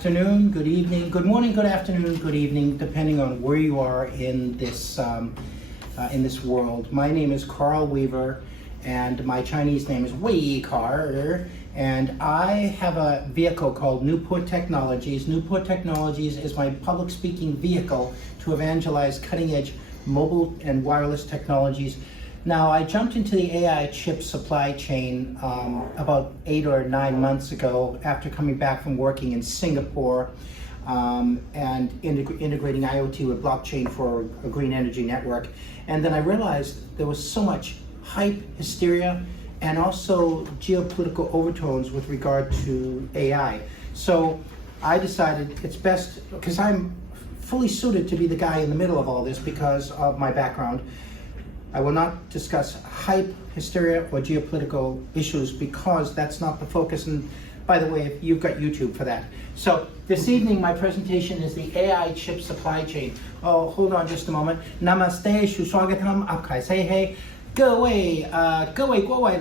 afternoon, good evening, good morning, good afternoon, good evening, depending on where you are in this world. My name is Karl Weaver, and my Chinese name is Wei Karl, and I have a vehicle called Newport Technologies. Newport Technologies is my public speaking vehicle to evangelize cutting-edge mobile and wireless technologies. Now, I jumped into the AI chip supply chain about 8 or 9 months ago after coming back from working in Singapore and integrating IoT with blockchain for a green energy network. And then I realized there was so much hype, hysteria, and also geopolitical overtones with regard to AI. So I decided it's best, because I'm fully suited to be the guy in the middle of all this because of my background. I will not discuss hype, hysteria, or geopolitical issues because that's not the focus. And by the way, you've got YouTube for that. So this evening, my presentation is the AI chip supply chain. Oh, hold on just a moment. Namaste, Shushwagatam, Apkai 各位国外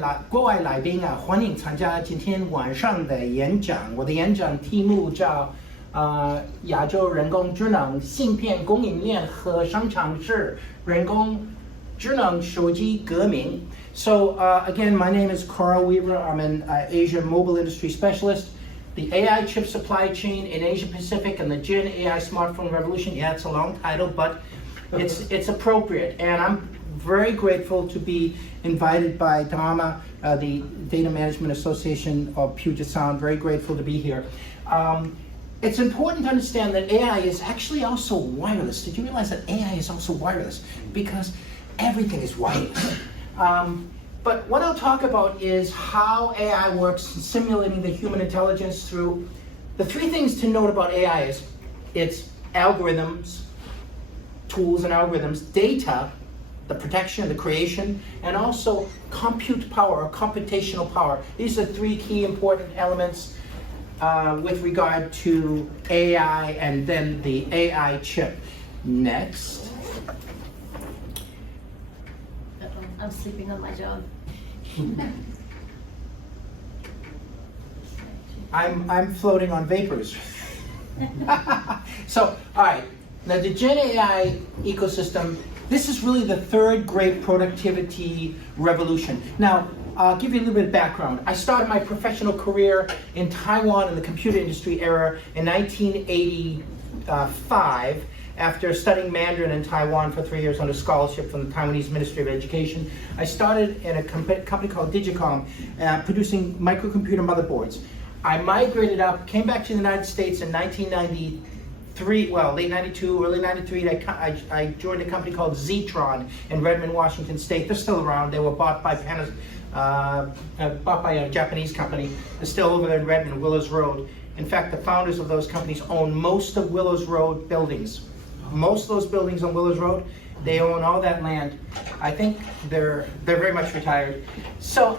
来宾啊，欢迎参加今天晚上的演讲。我的演讲题目叫亚洲人工智能芯片供应链和生产式人工智能手机革命. So again, my name is Karl Weaver. I'm an Asia mobile industry specialist. The AI chip supply chain in Asia Pacific and the GenAI smartphone revolution. Yeah, it's a long title, but it's appropriate. And I'm very grateful to be invited by DAMA, the Data Management Association of Puget Sound. Very grateful to be here. It's important to understand that AI is actually also wireless. Did you realize that AI is also wireless? Because everything is wireless. But what I'll talk about is how AI works, simulating the human intelligence through the 3 things to note about AI is its algorithms, tools and algorithms, data, the protection, the creation, and also compute power or computational power. These are 3 key important elements with regard to AI and then the AI chip. Next. I'm sleeping on my job. I'm floating on vapors. So, all right. Now the GenAI ecosystem, this is really the 3rd great productivity revolution. Now, I'll give you a little bit of background. I started my professional career in Taiwan in the computer industry era in 1985. After studying Mandarin in Taiwan for 3 years on a scholarship from the Taiwanese Ministry of Education, I started in a company called Digicom, producing microcomputer motherboards. I migrated up, came back to the United States in 1993, well, late 92, early 93. I joined a company called Zetron in Redmond, Washington State. They're still around. They were bought by a Japanese company. They're still over there in Redmond, Willows Road. In fact, the founders of those companies own most of Willows Road buildings. Most of those buildings on Willows Road, they own all that land. I think they're very much retired. So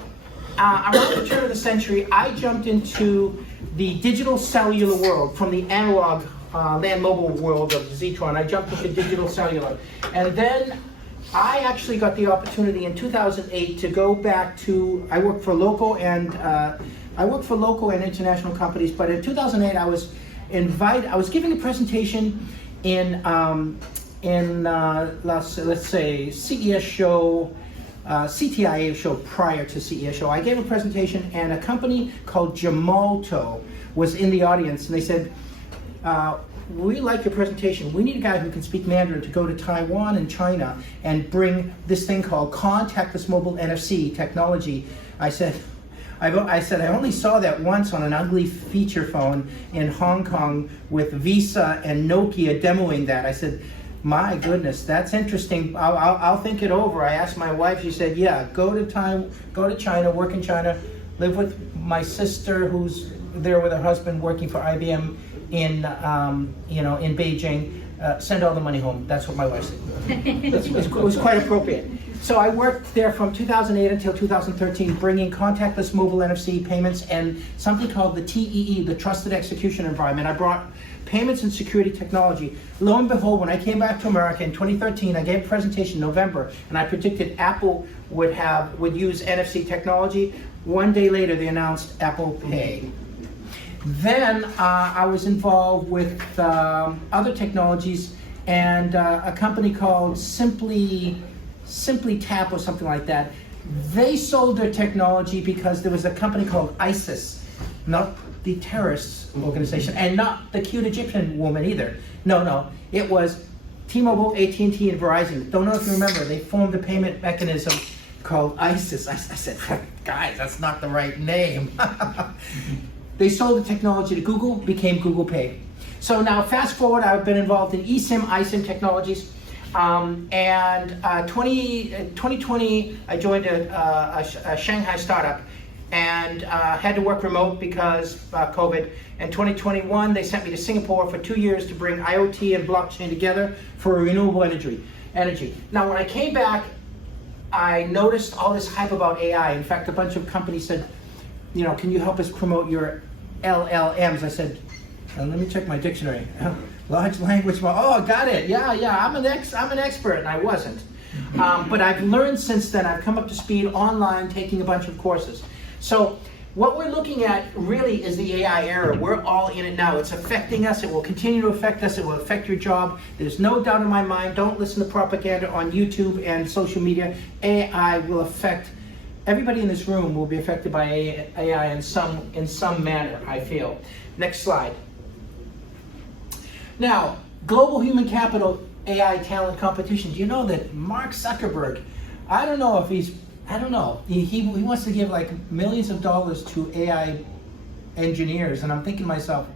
around the turn of the century, I jumped into the digital cellular world from the analog land mobile world of Zetron. I jumped into digital cellular. And then I actually got the opportunity in 2008 to go back to, I worked for local and international companies, but in 2008 I was giving a presentation in let's say CES show, CTIA show prior to CES show. I gave a presentation and a company called Gemalto was in the audience, and they said, we like your presentation. We need a guy who can speak Mandarin to go to Taiwan and China and bring this thing called contactless mobile NFC technology. I said, I only saw that once on an ugly feature phone in Hong Kong with Visa and Nokia demoing that. I said, my goodness, that's interesting. I'll think it over. I asked my wife. She said, yeah, go to China, work in China, live with my sister who's there with her husband working for IBM in Beijing. Send all the money home. That's what my wife said. It was quite appropriate. So I worked there from 2008 until 2013, bringing contactless mobile NFC payments and something called the TEE, the Trusted Execution Environment. I brought payments and security technology. Lo and behold, when I came back to America in 2013, I gave a presentation in November, and I predicted Apple would use NFC technology. One day later, they announced Apple Pay. Then I was involved with other technologies and a company called Simply Tap or something like that. They sold their technology because there was a company called ISIS, not the terrorist organization, and not the cute Egyptian woman either. No, it was T-Mobile, AT&T, and Verizon. Don't know if you remember, they formed a payment mechanism called ISIS. I said, guys, that's not the right name. They sold the technology to Google, became Google Pay. So now fast forward, I've been involved in eSIM, iSIM technologies. 2020, I joined a Shanghai startup and had to work remote because COVID. In 2021, they sent me to Singapore for 2 years to bring IoT and blockchain together for renewable energy. Now, when I came back, I noticed all this hype about AI. In fact, a bunch of companies said, can you help us promote your LLMs? I said, let me check my dictionary. Large language model. Oh, got it. Yeah. I'm an expert, and I wasn't. But I've learned since then. I've come up to speed online, taking a bunch of courses. So what we're looking at really is the AI era. We're all in it now. It's affecting us. It will continue to affect us. It will affect your job. There's no doubt in my mind. Don't listen to propaganda on YouTube and social media. AI will affect everybody in this room. Will be affected by AI in some manner, I feel. Next slide. Now, global human capital AI talent competition. Do you know that Mark Zuckerberg, I don't know, he wants to give like millions of dollars to AI engineers, and I'm thinking to myself,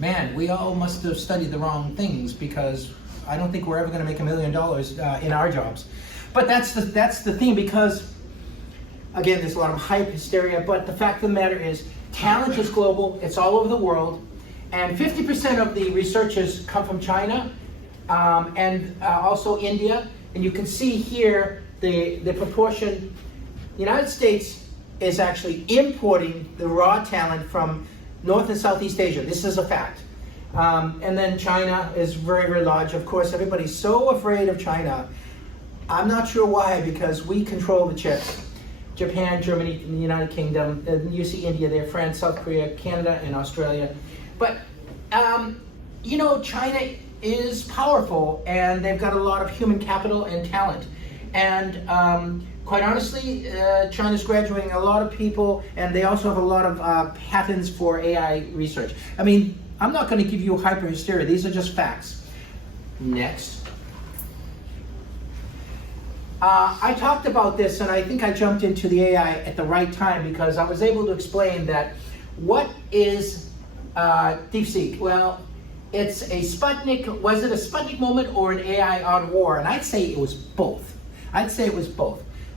man, we all must have studied the wrong things, because I don't think we're ever going to make $1 million in our jobs. But that's the thing, because again, there's a lot of hype, hysteria, but the fact of the matter is talent is global. It's all over the world. And 50% of the researchers come from China and also India. And you can see here the proportion. The United States is actually importing the raw talent from North and Southeast Asia. This is a fact. And then China is very, very large. Of course, everybody's so afraid of China. I'm not sure why, because we control the chips. Japan, Germany, the United Kingdom, you see India there, France, South Korea, Canada, and Australia. But, China is powerful, and they've got a lot of human capital and talent. And quite honestly, China's graduating a lot of people, and they also have a lot of patents for AI research. I mean, I'm not going to give you hyper-hysteria. These are just facts. Next. I talked about this, and I think I jumped into the AI at the right time, because I was able to explain that what is DeepSeek? Well, it's a Sputnik. Was it a Sputnik moment or an AI on war? And I'd say it was both.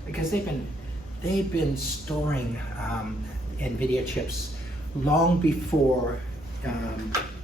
Because they've been storing NVIDIA chips long before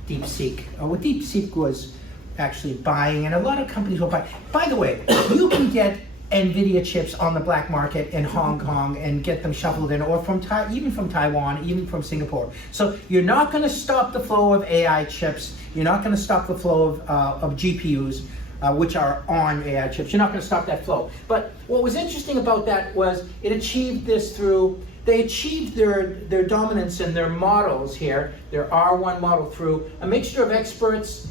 DeepSeek. What DeepSeek was actually buying, and a lot of companies will buy. By the way, you can get NVIDIA chips on the black market in Hong Kong and get them shuffled in, or even from Taiwan, even from Singapore. So you're not going to stop the flow of AI chips. You're not going to stop the flow of GPUs, which are on AI chips. You're not going to stop that flow. But what was interesting about that was it achieved this through, they achieved their dominance in their models here, their R1 model, through a mixture of experts,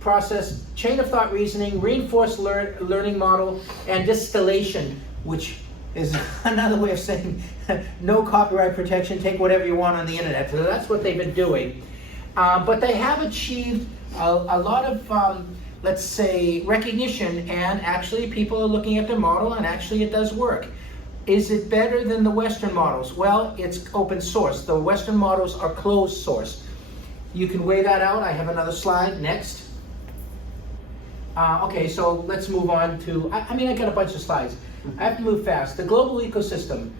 process, chain of thought reasoning, reinforced learning model, and distillation, which is another way of saying no copyright protection, take whatever you want on the internet. So that's what they've been doing. But they have achieved a lot of, let's say, recognition, and actually people are looking at their model, and actually it does work. Is it better than the Western models? Well, it's open source. The Western models are closed source. You can weigh that out. I have another slide. Next. Okay, so let's move on to, I got a bunch of slides. I have to move fast. The global ecosystem.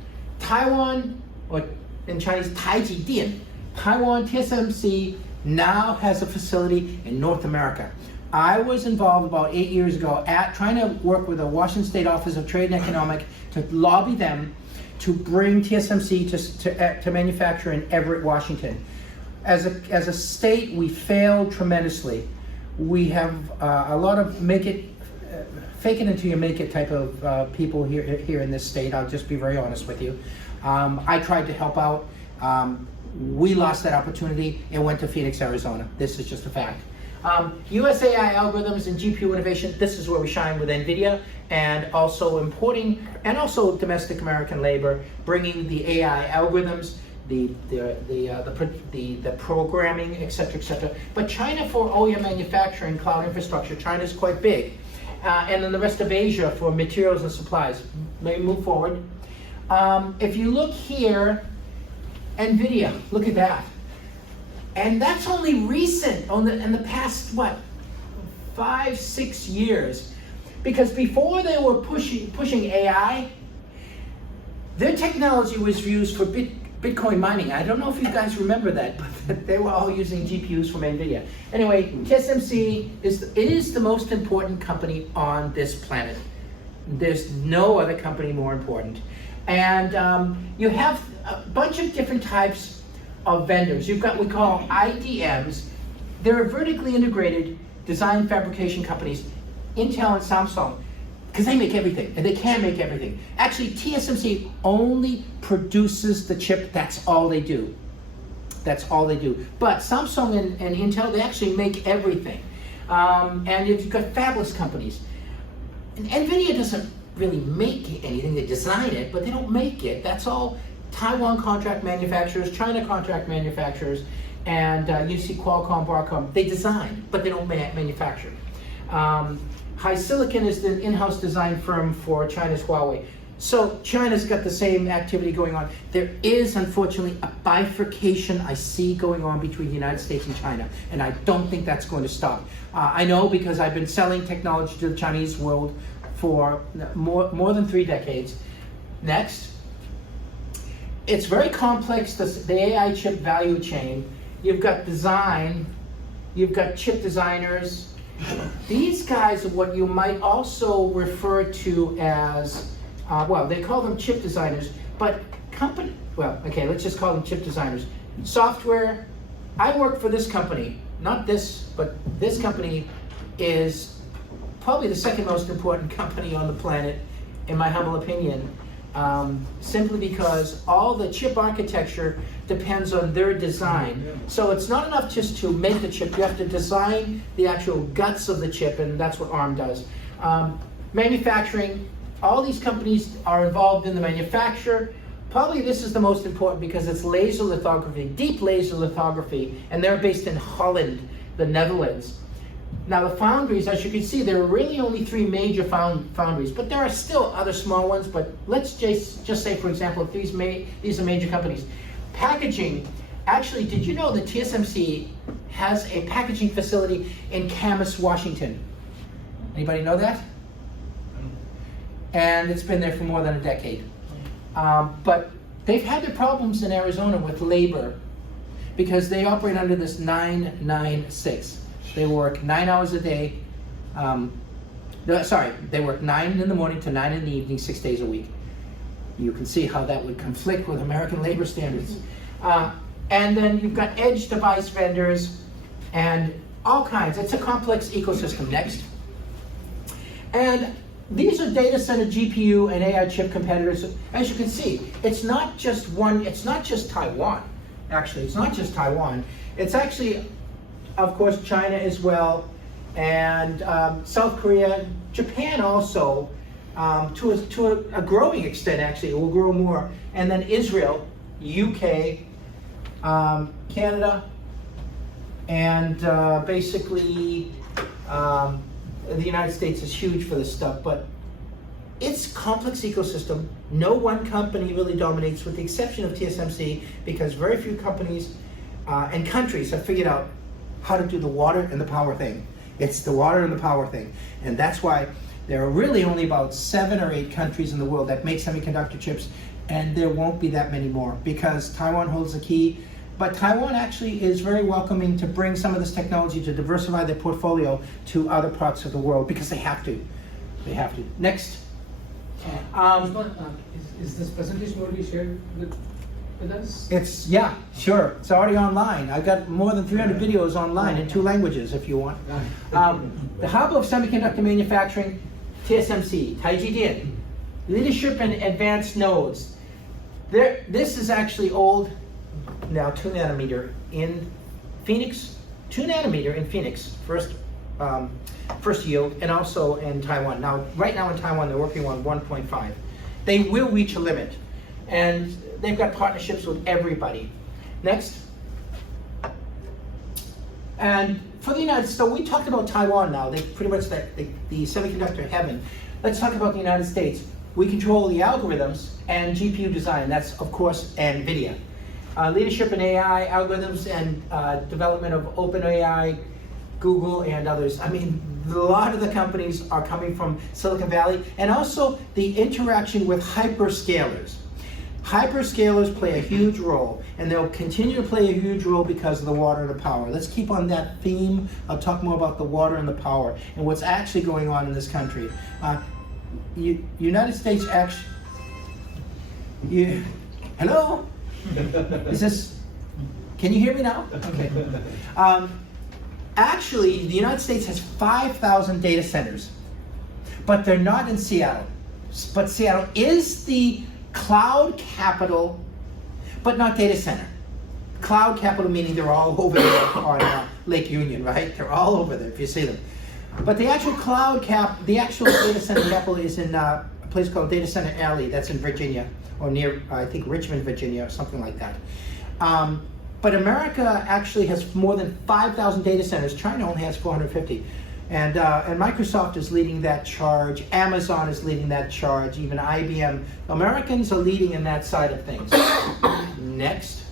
Taiwan, or in Chinese, Taijidian. Taiwan TSMC now has a facility in North America. I was involved about 8 years ago trying to work with the Washington State Office of Trade and Economic to lobby them to bring TSMC to manufacture in Everett, Washington. As a state, we failed tremendously. We have a lot of fake it until you make it type of people here in this state. I'll just be very honest with you. I tried to help out. We lost that opportunity and went to Phoenix, Arizona. This is just a fact. US AI algorithms and GPU innovation, this is where we shine with NVIDIA, and also importing, and also domestic American labor, bringing the AI algorithms, the programming, et cetera, But China for OEM manufacturing, cloud infrastructure, China is quite big. And then the rest of Asia for materials and supplies. Let me move forward. If you look here, NVIDIA, look at that. And that's only recent, in the past, 5-6 years. Because before they were pushing AI, their technology was used for Bitcoin mining. I don't know if you guys remember that, but they were all using GPUs from NVIDIA. Anyway, TSMC is the most important company on this planet. There's no other company more important. And you have a bunch of different types of vendors. You've got what we call IDMs. They're vertically integrated design fabrication companies, Intel and Samsung, because they make everything, and they can make everything. Actually, TSMC only produces the chip. That's all they do. That's all they do. But Samsung and Intel, they actually make everything. And you've got fabless companies. And NVIDIA doesn't really make anything. They design it, but they don't make it. That's all Taiwan contract manufacturers, China contract manufacturers, and you see Qualcomm, Broadcom. They design, but they don't manufacture. HiSilicon is the in-house design firm for China's Huawei. So China's got the same activity going on. There is, unfortunately, a bifurcation I see going on between the United States and China, and I don't think that's going to stop. I know because I've been selling technology to the Chinese world for more than 3 decades. Next. It's very complex, the AI chip value chain. You've got design, you've got chip designers. These guys are what you might also refer to as, they call them chip designers, but let's just call them chip designers. Software, I work for this company, not this, but this company is probably the second most important company on the planet, in my humble opinion. Simply because all the chip architecture depends on their design. So it's not enough just to make the chip, you have to design the actual guts of the chip, and that's what ARM does. Manufacturing, all these companies are involved in the manufacture. Probably this is the most important because it's laser lithography, deep laser lithography, and they're based in Holland, the Netherlands. Now the foundries, as you can see, there are really only 3 major foundries, but there are still other small ones, but let's just say, for example, if these are major companies. Packaging, actually, did you know that TSMC has a packaging facility in Camas, Washington? Anybody know that? And it's been there for more than a decade. But they've had their problems in Arizona with labor because they operate under this 9-9-6. They work 9 hours a day. They work 9 in the morning to 9 in the evening, 6 days a week. You can see how that would conflict with American labor standards. And then you've got edge device vendors and all kinds. It's a complex ecosystem. Next. And these are data center GPU and AI chip competitors. As you can see, it's not just Taiwan. Actually, it's not just Taiwan. It's actually, of course, China as well, and South Korea, Japan also, to a growing extent, actually. It will grow more. And then Israel, UK, Canada, and basically the United States is huge for this stuff, but it's a complex ecosystem. No one company really dominates, with the exception of TSMC, because very few companies and countries have figured out how to do the water and the power thing. It's the water and the power thing. And that's why there are really only about 7 or 8 countries in the world that make semiconductor chips, and there won't be that many more because Taiwan holds the key. But Taiwan actually is very welcoming to bring some of this technology to diversify their portfolio to other parts of the world because they have to. They have to. Next. Is this presentation already shared with us? It's, yeah, sure. It's already online. I've got more than 300 videos online in 2 languages if you want. The hub of semiconductor manufacturing, TSMC, Taijidin. Leadership in advanced nodes. This is actually old. now 2 nanometer in Phoenix, 2 nanometer in Phoenix, first yield, and also in Taiwan. Now, right now in Taiwan, they're working on 1.5. They will reach a limit, and they've got partnerships with everybody. Next. And for the United States, so we talked about Taiwan now, they pretty much the semiconductor heaven. Let's talk about the United States. We control the algorithms and GPU design. That's, of course, NVIDIA. Leadership in AI, algorithms, and development of OpenAI, Google, and others. I mean, a lot of the companies are coming from Silicon Valley, and also the interaction with hyperscalers. Hyperscalers play a huge role, and they'll continue to play a huge role because of the water and the power. Let's keep on that theme. I'll talk more about the water and the power and what's actually going on in this country. United States actually. Hello? Is this? Can you hear me now? Okay. Actually, the United States has 5,000 data centers, but they're not in Seattle. But Seattle is the cloud capital, but not data center. Cloud capital meaning they're all over there on Lake Union, right? They're all over there if you see them. But the actual the actual data center capital is in a place called Data Center Alley. That's in Virginia, or near, I think, Richmond, Virginia, or something like that. But America actually has more than 5,000 data centers. China only has 450. And Microsoft is leading that charge. Amazon is leading that charge. Even IBM. Americans are leading in that side of things. Next.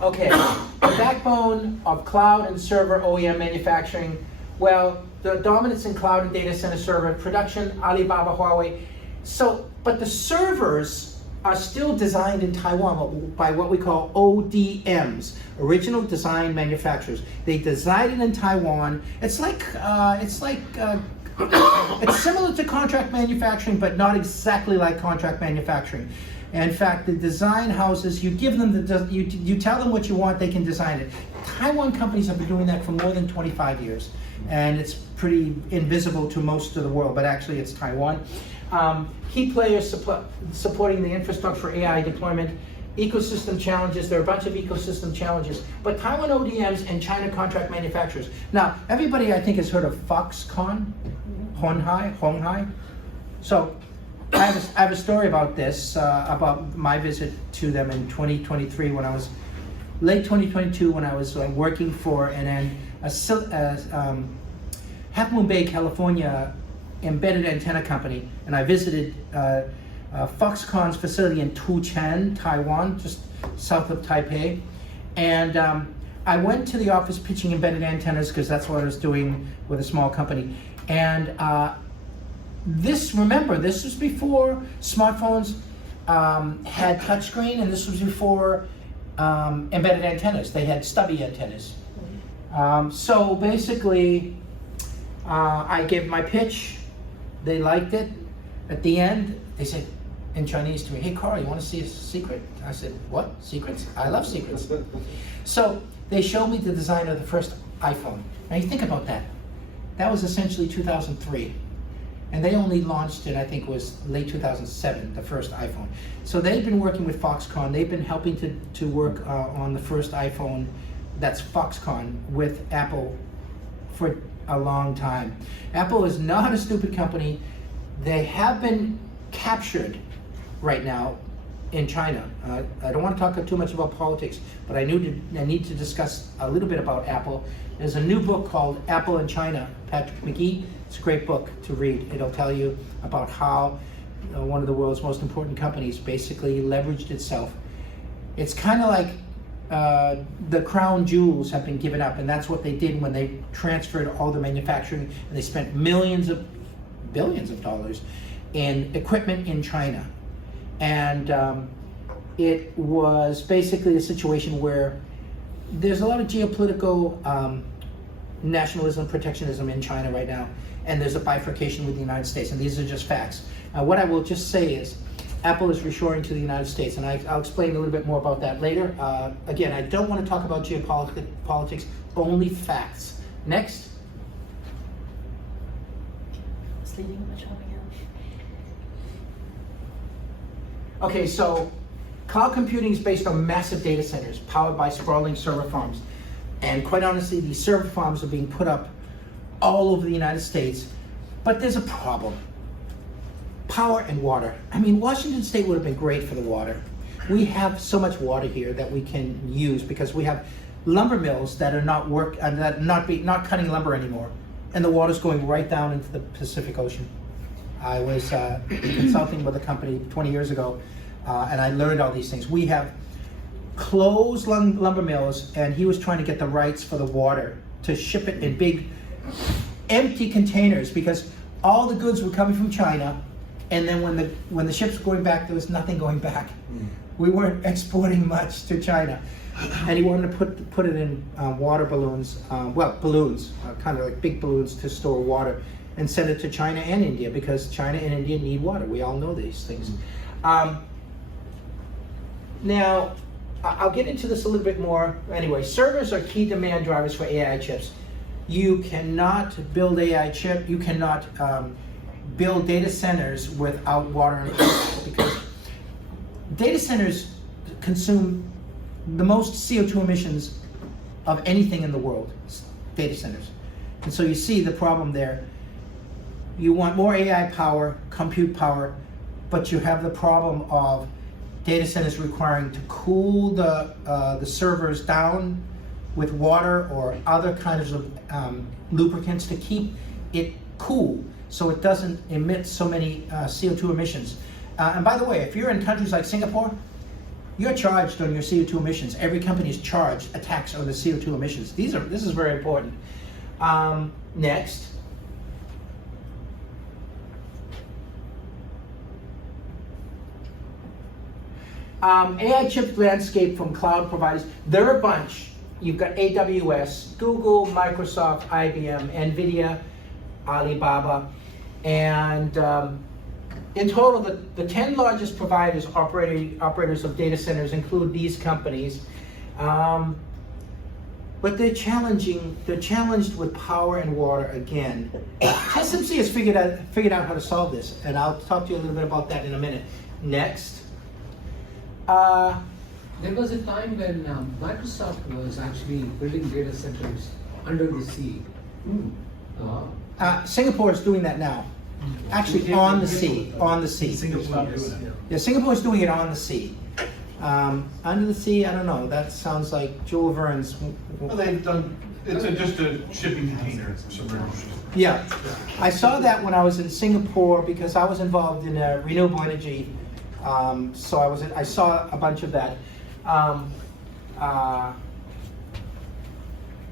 Okay, the backbone of cloud and server OEM manufacturing. Well, the dominance in cloud and data center server production, Alibaba, Huawei. So, but the servers are still designed in Taiwan by what we call ODMs, original design manufacturers. They design it in Taiwan. It's similar to contract manufacturing, but not exactly like contract manufacturing. In fact, the design houses, you give them you tell them what you want, they can design it. Taiwan companies have been doing that for more than 25 years, and it's pretty invisible to most of the world, but actually it's Taiwan. Key players supporting the infrastructure for AI deployment, ecosystem challenges. There are a bunch of ecosystem challenges, but Taiwan ODMs and China contract manufacturers. Now, everybody I think has heard of Foxconn, Honghai. So I have a story about this, about my visit to them in 2023 when I was, late 2022 when I was working for Half Moon Bay, California embedded antenna company, and I visited Foxconn's facility in Tuchen, Taiwan, just south of Taipei. And I went to the office pitching embedded antennas because that's what I was doing with a small company. And this was before smartphones had touchscreen, and this was before embedded antennas. They had stubby antennas. So basically, I gave my pitch. They liked it. At the end, they said in Chinese to me, "Hey, Karl, you want to see a secret?" I said, "What? Secrets? I love secrets." So they showed me the design of the first iPhone. Now you think about that. That was essentially 2003. And they only launched it, I think it was late 2007, the first iPhone. So they've been working with Foxconn. They've been helping to work on the first iPhone, that's Foxconn, with Apple for a long time. Apple is not a stupid company. They have been captured right now in China. I don't want to talk too much about politics, but I need to discuss a little bit about Apple. There's a new book called Apple in China, Patrick McGee. It's a great book to read. It'll tell you about how one of the world's most important companies basically leveraged itself. It's kind of like the crown jewels have been given up, and that's what they did when they transferred all the manufacturing, and they spent billions of dollars in equipment in China. And it was basically a situation where there's a lot of geopolitical nationalism, protectionism in China right now, and there's a bifurcation with the United States, and these are just facts. What I will just say is, Apple is reshoring to the United States, and I'll explain a little bit more about that later. Again, I don't want to talk about geopolitics, only facts. Next. Sleeping on my job again. Okay, so cloud computing is based on massive data centers powered by sprawling server farms. And quite honestly, these server farms are being put up all over the United States, but there's a problem. Power and water. I mean, Washington State would have been great for the water. We have so much water here that we can use because we have lumber mills that are not cutting lumber anymore, and the water's going right down into the Pacific Ocean. I was consulting with a company 20 years ago, and I learned all these things. We have closed lumber mills, and he was trying to get the rights for the water to ship it in big empty containers because all the goods were coming from China, and then when the ships were going back, there was nothing going back. We weren't exporting much to China, and he wanted to put it in water balloons, balloons, kind of like big balloons to store water, and send it to China and India because China and India need water. We all know these things. Now, I'll get into this a little bit more. Anyway, servers are key demand drivers for AI chips. You cannot build AI chip, you cannot build data centers without water and power because data centers consume the most CO2 emissions of anything in the world, data centers. And so you see the problem there. You want more AI power, compute power, but you have the problem of data centers requiring to cool the servers down with water or other kinds of lubricants to keep it cool so it doesn't emit so many CO2 emissions. And by the way, if you're in countries like Singapore, you're charged on your CO2 emissions. Every company is charged a tax on the CO2 emissions. This is very important. Next. AI chip landscape from cloud providers. There are a bunch. You've got AWS, Google, Microsoft, IBM, NVIDIA, Alibaba, and in total, the 10 largest providers, operators of data centers include these companies. But they're challenged with power and water again. TSMC has figured out how to solve this, and I'll talk to you a little bit about that in a minute. Next. There was a time when Microsoft was actually building data centers under the sea. Singapore is doing that now. Actually, on the sea. Singapore doing it. Yeah, Singapore is doing it on the sea. Under the sea, I don't know. That sounds like Jules Verne's. Well, they've done. It's just a shipping container submerged. Yeah, I saw that when I was in Singapore because I was involved in renewable energy. So I saw a bunch of that.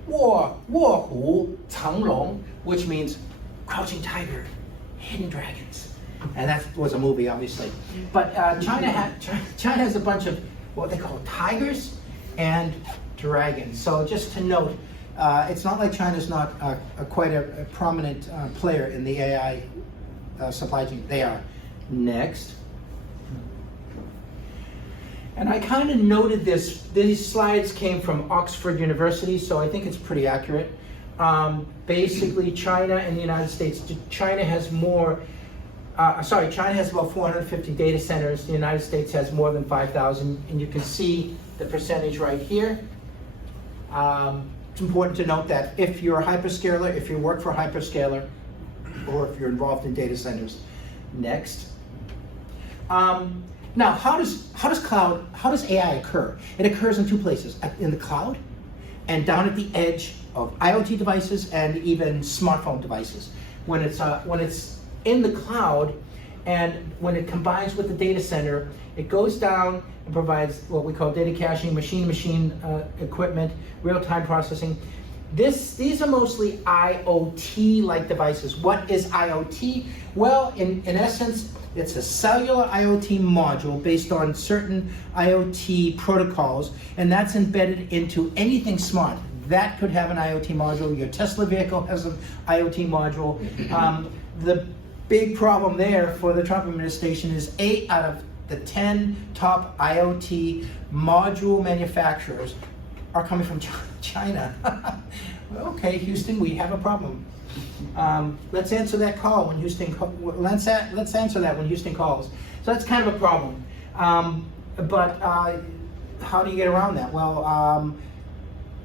卧虎藏龙, which means crouching tiger, hidden dragons. And that was a movie, obviously. But China has a bunch of what they call tigers and dragons. So just to note, it's not like China's not quite a prominent player in the AI supply chain. They are. Next. And I kind of noted this. These slides came from Oxford University, so I think it's pretty accurate. Basically, China and the United States. China has China has about 450 data centers. The United States has more than 5,000, and you can see the percentage right here. It's important to note that if you're a hyperscaler, if you work for a hyperscaler, or if you're involved in data centers. Next. Now, how does AI occur? It occurs in two places: in the cloud, and down at the edge of IoT devices and even smartphone devices. When it's in the cloud, and when it combines with the data center, it goes down and provides what we call data caching, machine-to-machine equipment, real-time processing. These are mostly IoT-like devices. What is IoT? Well, in essence, it's a cellular IoT module based on certain IoT protocols, and that's embedded into anything smart. That could have an IoT module. Your Tesla vehicle has an IoT module. The big problem there for the Trump administration is 8 out of the 10 top IoT module manufacturers are coming from China. Okay, Houston, we have a problem. Let's answer that call when Houston. Let's answer that when Houston calls. So that's kind of a problem. But how do you get around that? Well,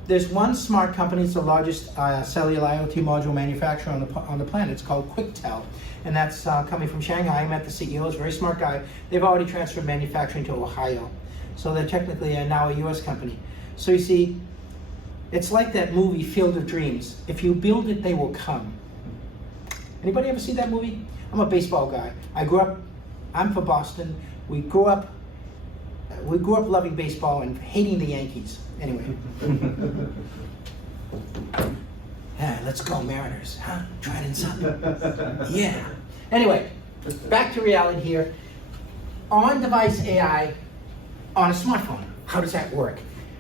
there's one smart company. It's the largest cellular IoT module manufacturer on the planet. It's called QuickTel, and that's coming from Shanghai. I met the CEO. He's a very smart guy. They've already transferred manufacturing to Ohio, so they're technically now a U.S. company. So you see, it's like that movie Field of Dreams. If you build it, they will come. Anybody ever see that movie? I'm a baseball guy. I'm from Boston. We grew up loving baseball and hating the Yankees. Anyway. Yeah, let's go Mariners, huh? Trident something. Yeah. Anyway, back to reality here. On-device AI on a smartphone. How does that work?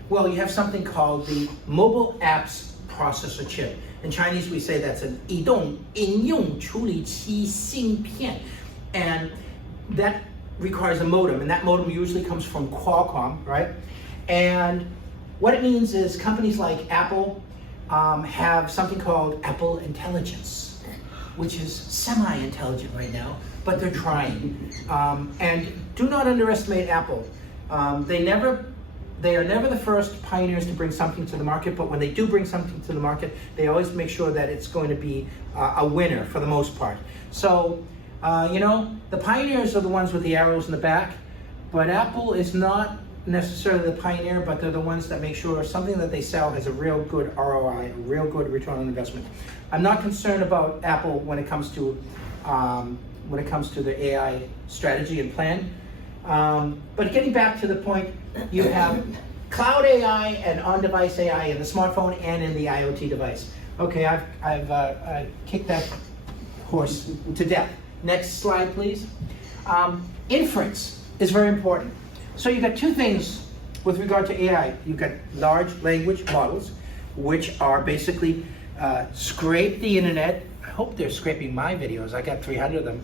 Well, you have something called the mobile apps processor chip. In Chinese, we say that's an 移动应用处理器芯片, and that requires a modem, and that modem usually comes from Qualcomm, right? And what it means is companies like Apple have something called Apple Intelligence, which is semi-intelligent right now, but they're trying. And do not underestimate Apple. They are never the first pioneers to bring something to the market, but when they do bring something to the market, they always make sure that it's going to be a winner for the most part. So, the pioneers are the ones with the arrows in the back, but Apple is not necessarily the pioneer, but they're the ones that make sure something that they sell has a real good ROI, a real good return on investment. I'm not concerned about Apple when it comes to the AI strategy and plan. But getting back to the point, you have cloud AI and on-device AI in the smartphone and in the IoT device. Okay, I've kicked that horse to death. Next slide, please. Inference is very important. So you've got two things with regard to AI. You've got large language models, which are basically scrape the internet. I hope they're scraping my videos. I got 300 of them.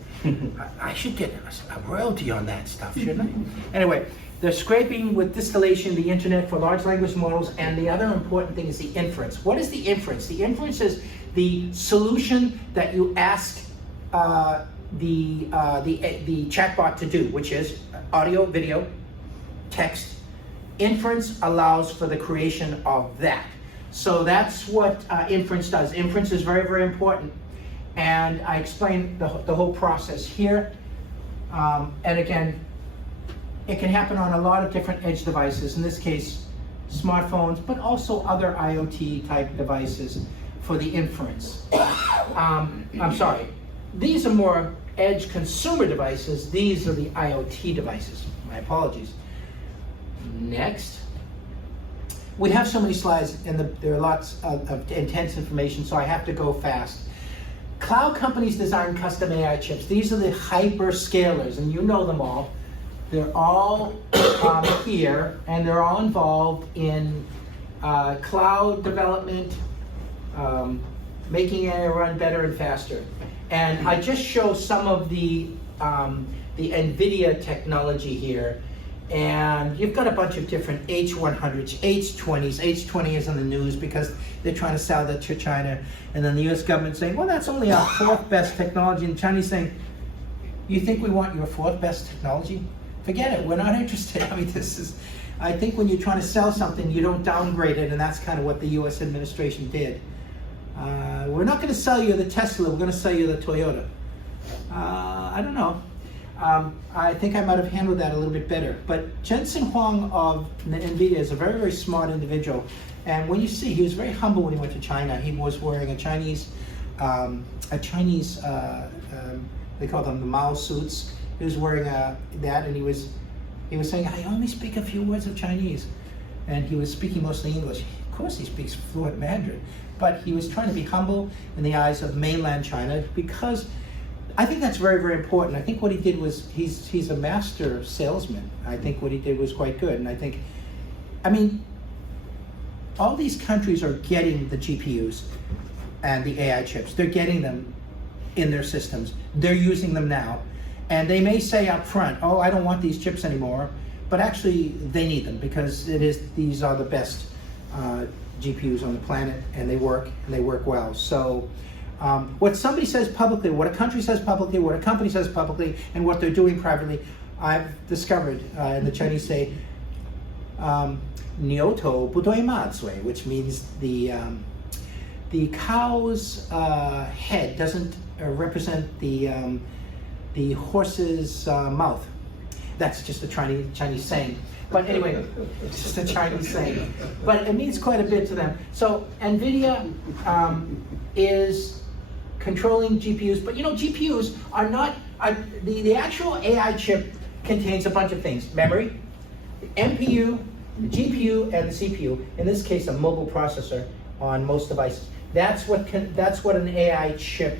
I should get a royalty on that stuff, shouldn't I? Anyway, they're scraping with distillation the internet for large language models, and the other important thing is the inference. What is the inference? The inference is the solution that you ask the chatbot to do, which is audio, video, text. Inference allows for the creation of that. So that's what inference does. Inference is very, very important. And I explained the whole process here. And again, it can happen on a lot of different edge devices, in this case, smartphones, but also other IoT type devices for the inference. I'm sorry, these are more edge consumer devices. These are the IoT devices. My apologies. Next. We have so many slides, and there are lots of intense information, so I have to go fast. Cloud companies design custom AI chips. These are the hyperscalers, and you know them all. They're all here, and they're all involved in cloud development, making AI run better and faster. And I just show some of the NVIDIA technology here. And you've got a bunch of different H100s, H20s. H20 is in the news because they're trying to sell that to China. And then the US government saying, well, that's only our fourth best technology. And Chinese saying, you think we want your fourth best technology? Forget it, we're not interested. I mean, I think when you're trying to sell something, you don't downgrade it, and that's kind of what the US administration did. We're not gonna sell you the Tesla, we're gonna sell you the Toyota. I don't know. I think I might have handled that a little bit better. But Jensen Huang of NVIDIA is a very, very smart individual. And when you see, he was very humble when he went to China. He was wearing a Chinese, they call them the Mao suits. He was wearing that, and he was saying, I only speak a few words of Chinese. And he was speaking mostly English. Of course he speaks fluent Mandarin. But he was trying to be humble in the eyes of mainland China, because I think that's very, very important. I think what he did was, he's a master salesman. I think what he did was quite good. And I mean, all these countries are getting the GPUs and the AI chips. They're getting them in their systems. They're using them now. And they may say up front, oh, I don't want these chips anymore. But actually, they need them, because these are the best GPUs on the planet, and they work well. So what somebody says publicly, what a country says publicly, what a company says publicly, and what they're doing privately I've discovered, and the Chinese say, Nyoto Budoimatsui, which means the cow's head doesn't represent the horse's mouth. That's just a Chinese saying. But anyway, it's just a Chinese saying. But it means quite a bit to them. So NVIDIA is controlling GPUs, but you know, GPUs are not, the actual AI chip contains a bunch of things. Memory, the NPU, the GPU, and the CPU. In this case, a mobile processor on most devices. That's what an AI chip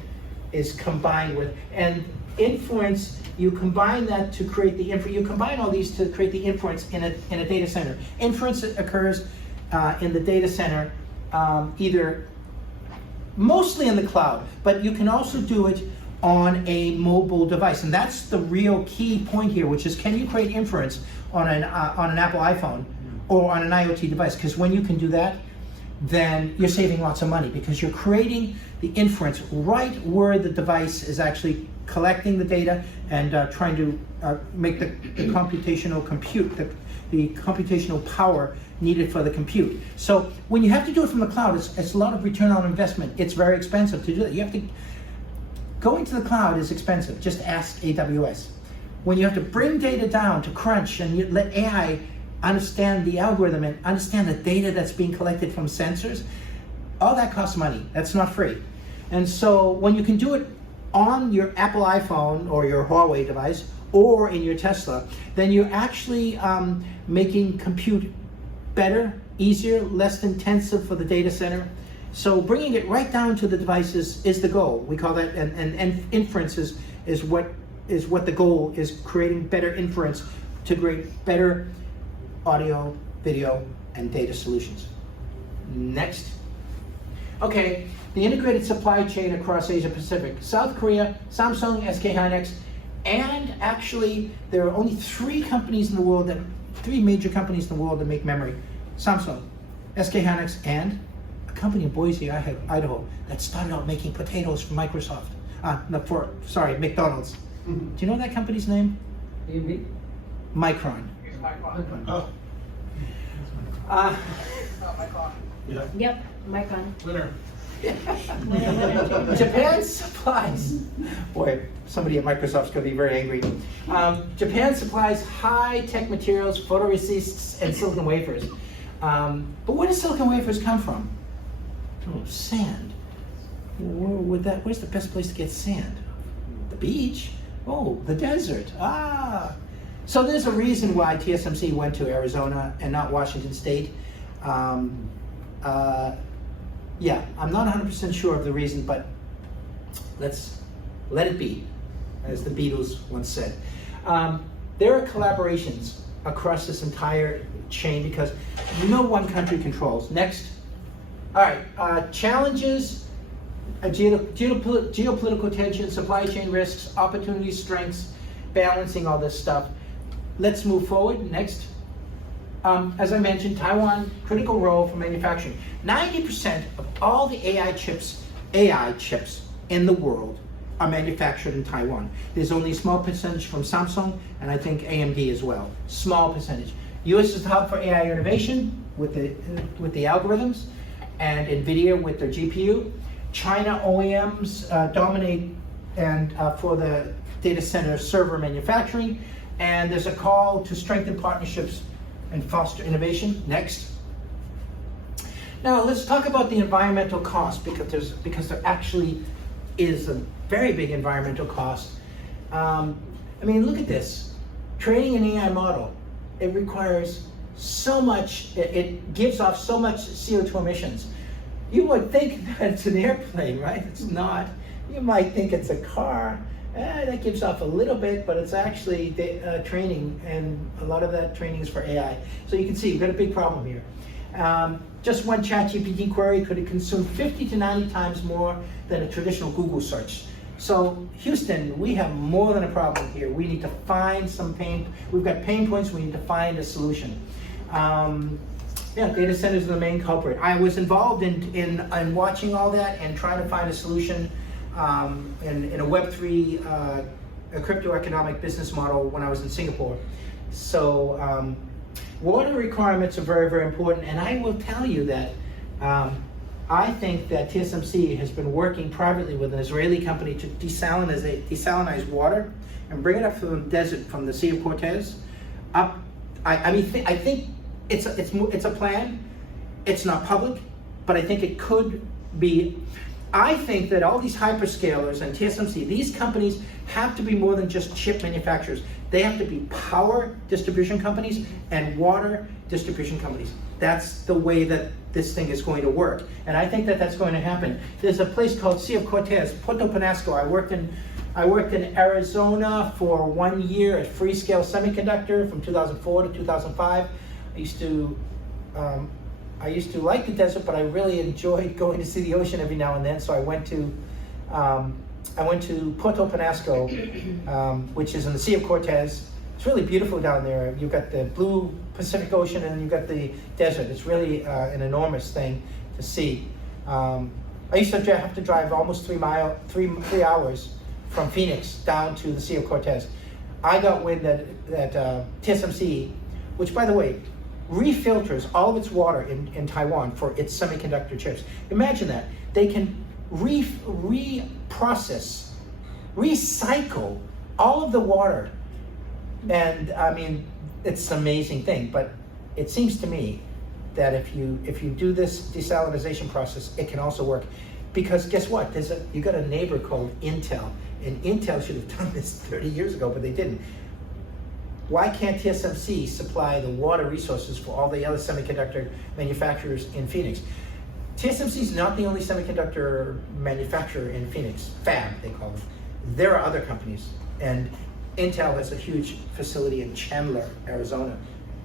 is combined with. And inference, you combine that to create the inference. You combine all these to create the inference in a data center. Inference occurs in the data center, either mostly in the cloud, but you can also do it on a mobile device. And that's the real key point here, which is, can you create inference on an Apple iPhone or on an IoT device? Because when you can do that, then you're saving lots of money, because you're creating the inference right where the device is actually collecting the data and trying to make the computational compute, the computational power needed for the compute. So when you have to do it from the cloud, it's a lot of return on investment. It's very expensive to do that. You have to, going to the cloud is expensive. Just ask AWS. When you have to bring data down to crunch and you let AI understand the algorithm and understand the data that's being collected from sensors, all that costs money. That's not free. And so when you can do it on your Apple iPhone or your Huawei device or in your Tesla, then you're actually making compute better, easier, less intensive for the data center. So bringing it right down to the devices is the goal. We call that, and inference is what the goal is, creating better inference to create better audio, video, and data solutions. Next. Okay, the integrated supply chain across Asia Pacific. South Korea, Samsung, SK Hynix, and actually there are only three major companies in the world that make memory. Samsung, SK Hynix, and a company in Boise, Idaho, that started out making potatoes for Microsoft. McDonald's. Do you know that company's name? AMD? Micron. Oh. Yeah. Yep, Micron. Winner. Japan supplies, boy, somebody at Microsoft's going to be very angry. Japan supplies high-tech materials, photoresists, and silicon wafers. But where do silicon wafers come from? Oh, sand. Where's the best place to get sand? The beach? Oh, the desert. Ah. So there's a reason why TSMC went to Arizona and not Washington State. Yeah, I'm not 100% sure of the reason, but let's let it be, as the Beatles once said. There are collaborations across this entire chain because no one country controls. Next. All right, challenges, geopolitical tension, supply chain risks, opportunities, strengths, balancing all this stuff. Let's move forward. Next. As I mentioned, Taiwan, critical role for manufacturing. 90% of all the AI chips in the world are manufactured in Taiwan. There's only a small percentage from Samsung, and I think AMD as well. Small percentage. US is the hub for AI innovation with the algorithms, and NVIDIA with their GPU. China OEMs dominate and for the data center server manufacturing, and there's a call to strengthen partnerships and foster innovation. Next. Now let's talk about the environmental cost, because there actually is a very big environmental cost. I mean, look at this. Training an AI model, it requires so much, it gives off so much CO2 emissions. You would think that it's an airplane, right? It's not. You might think it's a car. That gives off a little bit, but it's actually training, and a lot of that training is for AI. So you can see, we've got a big problem here. Just one ChatGPT query could consume 50 to 90 times more than a traditional Google search. So Houston, we have more than a problem here. We need to find we've got pain points, we need to find a solution. Yeah, data centers are the main culprit. I was involved in watching all that and trying to find a solution in a Web3 a crypto economic business model when I was in Singapore. So water requirements are very, very important, and I will tell you that I think that TSMC has been working privately with an Israeli company to desalinize water and bring it up from the desert, from the Sea of Cortez, up. I think it's a plan. It's not public, but I think it could be. I think that all these hyperscalers and TSMC, these companies have to be more than just chip manufacturers. They have to be power distribution companies and water distribution companies. That's the way that this thing is going to work. And I think that that's going to happen. There's a place called Sea of Cortez, Puerto Penasco. I worked in Arizona for 1 year at Freescale Semiconductor from 2004 to 2005. I used to like the desert, but I really enjoyed going to see the ocean every now and then. So I went to Puerto Penasco, which is in the Sea of Cortez. It's really beautiful down there. You've got the blue Pacific Ocean and you've got the desert. It's really an enormous thing to see. I used to have to drive almost 3 hours from Phoenix down to the Sea of Cortez. I got wind that TSMC, which by the way, refilters all of its water in Taiwan for its semiconductor chips. Imagine that. They can reprocess, recycle all of the water. And I mean, it's an amazing thing, but it seems to me that if you do this desalinization process, it can also work. Because guess what? You got a neighbor called Intel, and Intel should have done this 30 years ago, but they didn't. Why can't TSMC supply the water resources for all the other semiconductor manufacturers in Phoenix? TSMC is not the only semiconductor manufacturer in Phoenix, fab they call it. There are other companies, and Intel has a huge facility in Chandler, Arizona,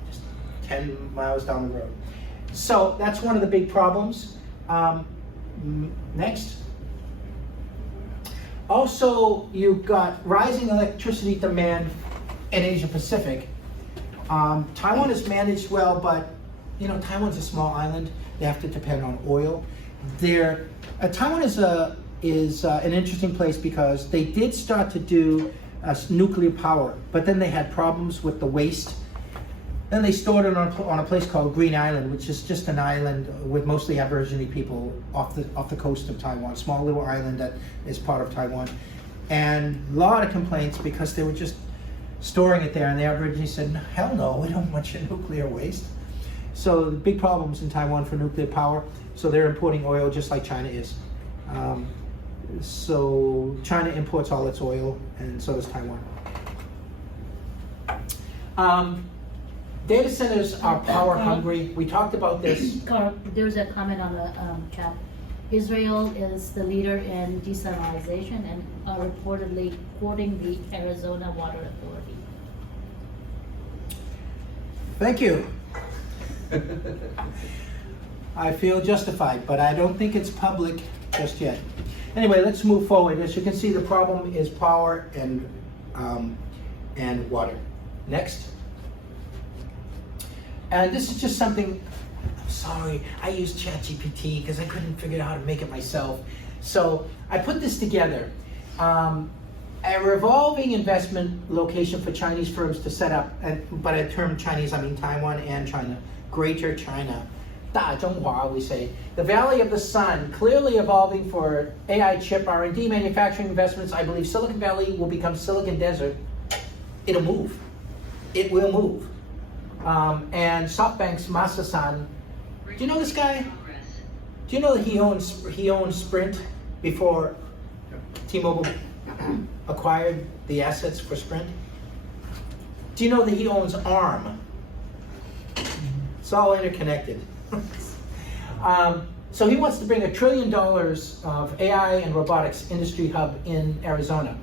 just 10 miles down the road. So that's one of the big problems. Next. Also, you've got rising electricity demand in Asia Pacific. Taiwan is managed well, but Taiwan's a small island. They have to depend on oil. Taiwan is an interesting place because they did start to do nuclear power, but then they had problems with the waste. Then they stored it on a place called Green Island, which is just an island with mostly Aborigine people off the coast of Taiwan, small little island that is part of Taiwan. And a lot of complaints because they were just storing it there, and the Aborigine said, hell no, we don't want your nuclear waste. So the big problems in Taiwan for nuclear power, so they're importing oil just like China is. So China imports all its oil, and so does Taiwan. Data centers are power hungry. We talked about this. Karl, there's a comment on the chat. Israel is the leader in desalinization and are reportedly quoting the Arizona Water Authority. Thank you. I feel justified, but I don't think it's public just yet. Anyway, let's move forward. As you can see, the problem is power and water. Next. And this is just something, I'm sorry, I used ChatGPT because I couldn't figure out how to make it myself. So I put this together. A revolving investment location for Chinese firms to set up, and by the term Chinese, I mean Taiwan and China, Greater China. 大中华, we say. The Valley of the Sun, clearly evolving for AI chip R&D manufacturing investments. I believe Silicon Valley will become Silicon Desert. It'll move. It will move. And SoftBank's Masa-san, do you know this guy? Do you know that he owns Sprint before T-Mobile acquired the assets for Sprint? Do you know that he owns ARM? It's all interconnected. So he wants to bring $1 trillion of AI and robotics industry hub in Arizona.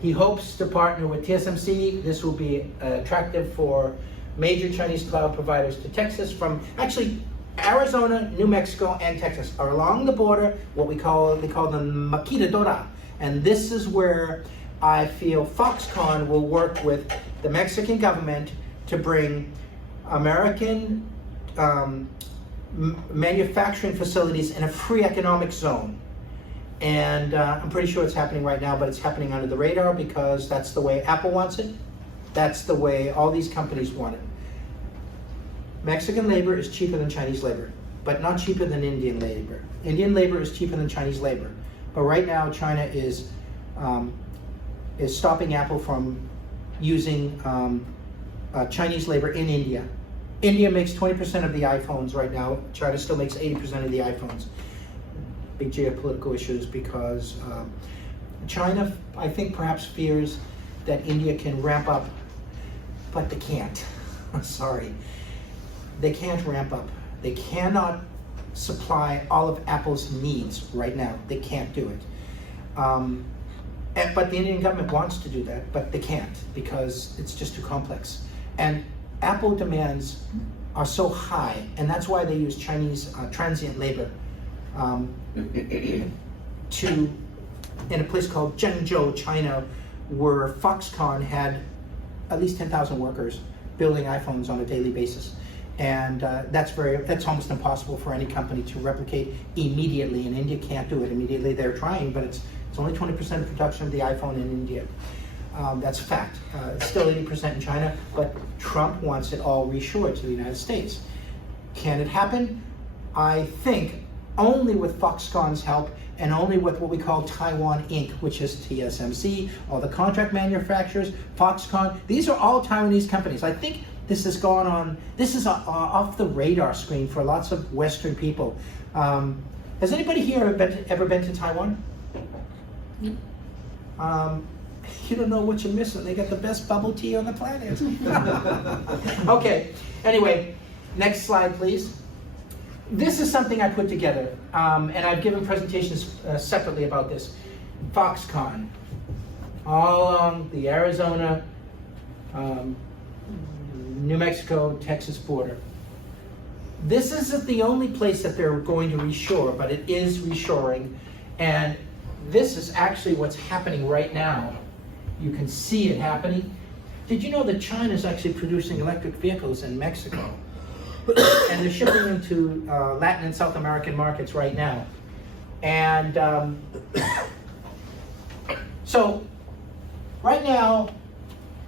He hopes to partner with TSMC. This will be attractive for major Chinese cloud providers to Texas from, actually, Arizona, New Mexico, and Texas are along the border, they call them Maquitadora. And this is where I feel Foxconn will work with the Mexican government to bring American manufacturing facilities in a free economic zone. And I'm pretty sure it's happening right now, but it's happening under the radar because that's the way Apple wants it. That's the way all these companies want it. Mexican labor is cheaper than Chinese labor, but not cheaper than Indian labor. Indian labor is cheaper than Chinese labor. But right now, China is stopping Apple from using Chinese labor in India. India makes 20% of the iPhones right now. China still makes 80% of the iPhones. Big geopolitical issues because China, I think, perhaps fears that India can ramp up, but they can't. Sorry. They can't ramp up. They cannot supply all of Apple's needs right now. They can't do it. But the Indian government wants to do that, but they can't because it's just too complex. And Apple demands are so high, and that's why they use Chinese transient labor in a place called Zhengzhou, China, where Foxconn had at least 10,000 workers building iPhones on a daily basis. And that's almost impossible for any company to replicate immediately, and India can't do it immediately. They're trying, but it's only 20% of production of the iPhone in India. That's a fact. It's still 80% in China, but Trump wants it all reshored to the United States. Can it happen? I think only with Foxconn's help and only with what we call Taiwan Inc., which is TSMC, all the contract manufacturers, Foxconn. These are all Taiwanese companies. I think this has gone on, this is off the radar screen for lots of Western people. Has anybody here ever been to Taiwan? You don't know what you're missing. They got the best bubble tea on the planet. Okay, anyway, next slide, please. This is something I put together, and I've given presentations separately about this. Foxconn, all along the Arizona, New Mexico, Texas border. This isn't the only place that they're going to reshore, but it is reshoring, and this is actually what's happening right now. You can see it happening. Did you know that China is actually producing electric vehicles in Mexico? And they're shipping them to Latin and South American markets right now. And so right now,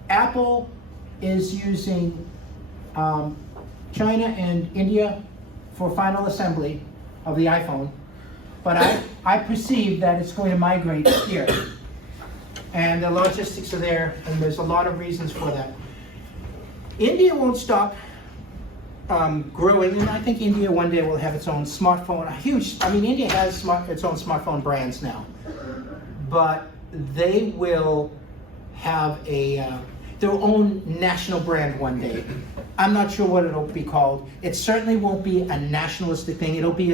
Apple is using China and India for final assembly of the iPhone, but I perceive that it's going to migrate here. And the logistics are there, and there's a lot of reasons for that. India won't stop growing, and I think India one day will have its own smartphone, India has its own smartphone brands now, but they will have their own national brand one day. I'm not sure what it'll be called. It certainly won't be a nationalistic thing. It'll be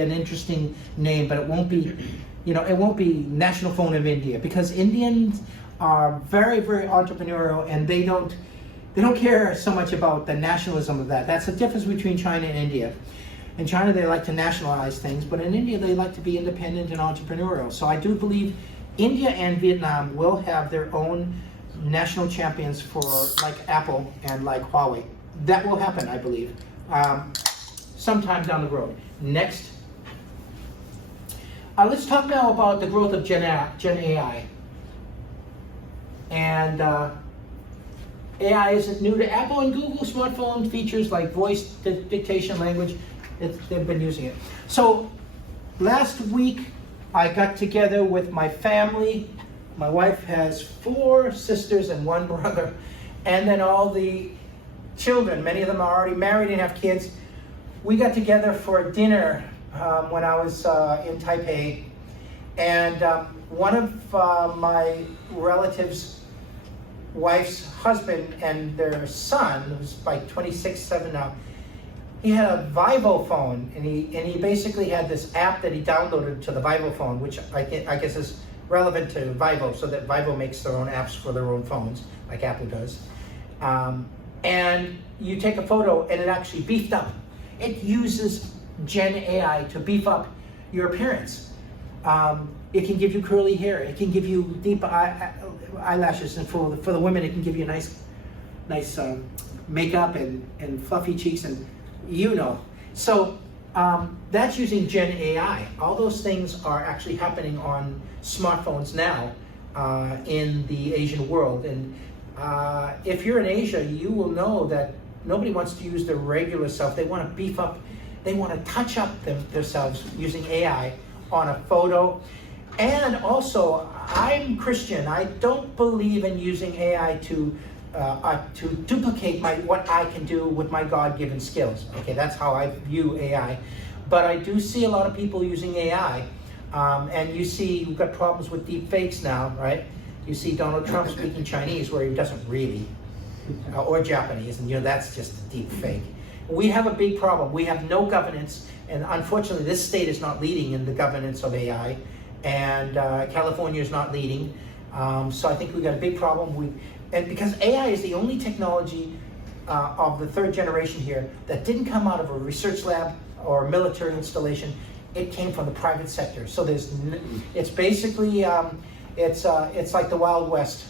an interesting name, but it won't be, it won't be National Phone of India, because Indians are very, very entrepreneurial, and they don't care so much about the nationalism of that. That's the difference between China and India. In China, they like to nationalize things, but in India, they like to be independent and entrepreneurial. So I do believe India and Vietnam will have their own national champions for like Apple and like Huawei. That will happen, I believe, sometime down the road. Next. Let's talk now about the growth of GenAI. And AI isn't new to Apple and Google. Smartphone features like voice dictation language, they've been using it. So last week, I got together with my family. My wife has 4 sisters and 1 brother, and then all the children. Many of them are already married and have kids. We got together for a dinner when I was in Taipei, and one of my relatives' wife's husband and their son, who's like 26, 7 now, he had a Vivo phone, and he basically had this app that he downloaded to the Vivo phone, which I guess is relevant to Vivo, so that Vivo makes their own apps for their own phones, like Apple does. And you take a photo, and it actually beefed up. It uses GenAI to beef up your appearance. It can give you curly hair. It can give you deep eyelashes, and for the women, it can give you nice makeup and fluffy cheeks, and So That's using GenAI. All those things are actually happening on smartphones now in the Asian world. And if you're in Asia, you will know that nobody wants to use their regular self. They want to beef up, they want to touch up themselves using AI on a photo. And also, I'm Christian. I don't believe in using AI to duplicate what I can do with my God-given skills. Okay, that's how I view AI. But I do see a lot of people using AI, and you see we've got problems with deep fakes now, right? You see Donald Trump speaking Chinese where he doesn't really, or Japanese, and that's just a deep fake. We have a big problem. We have no governance, and unfortunately this state is not leading in the governance of AI, and California is not leading. So I think we've got a big problem. And because AI is the only technology of the third generation here that didn't come out of a research lab or a military installation, it came from the private sector. So it's basically, it's like the Wild West.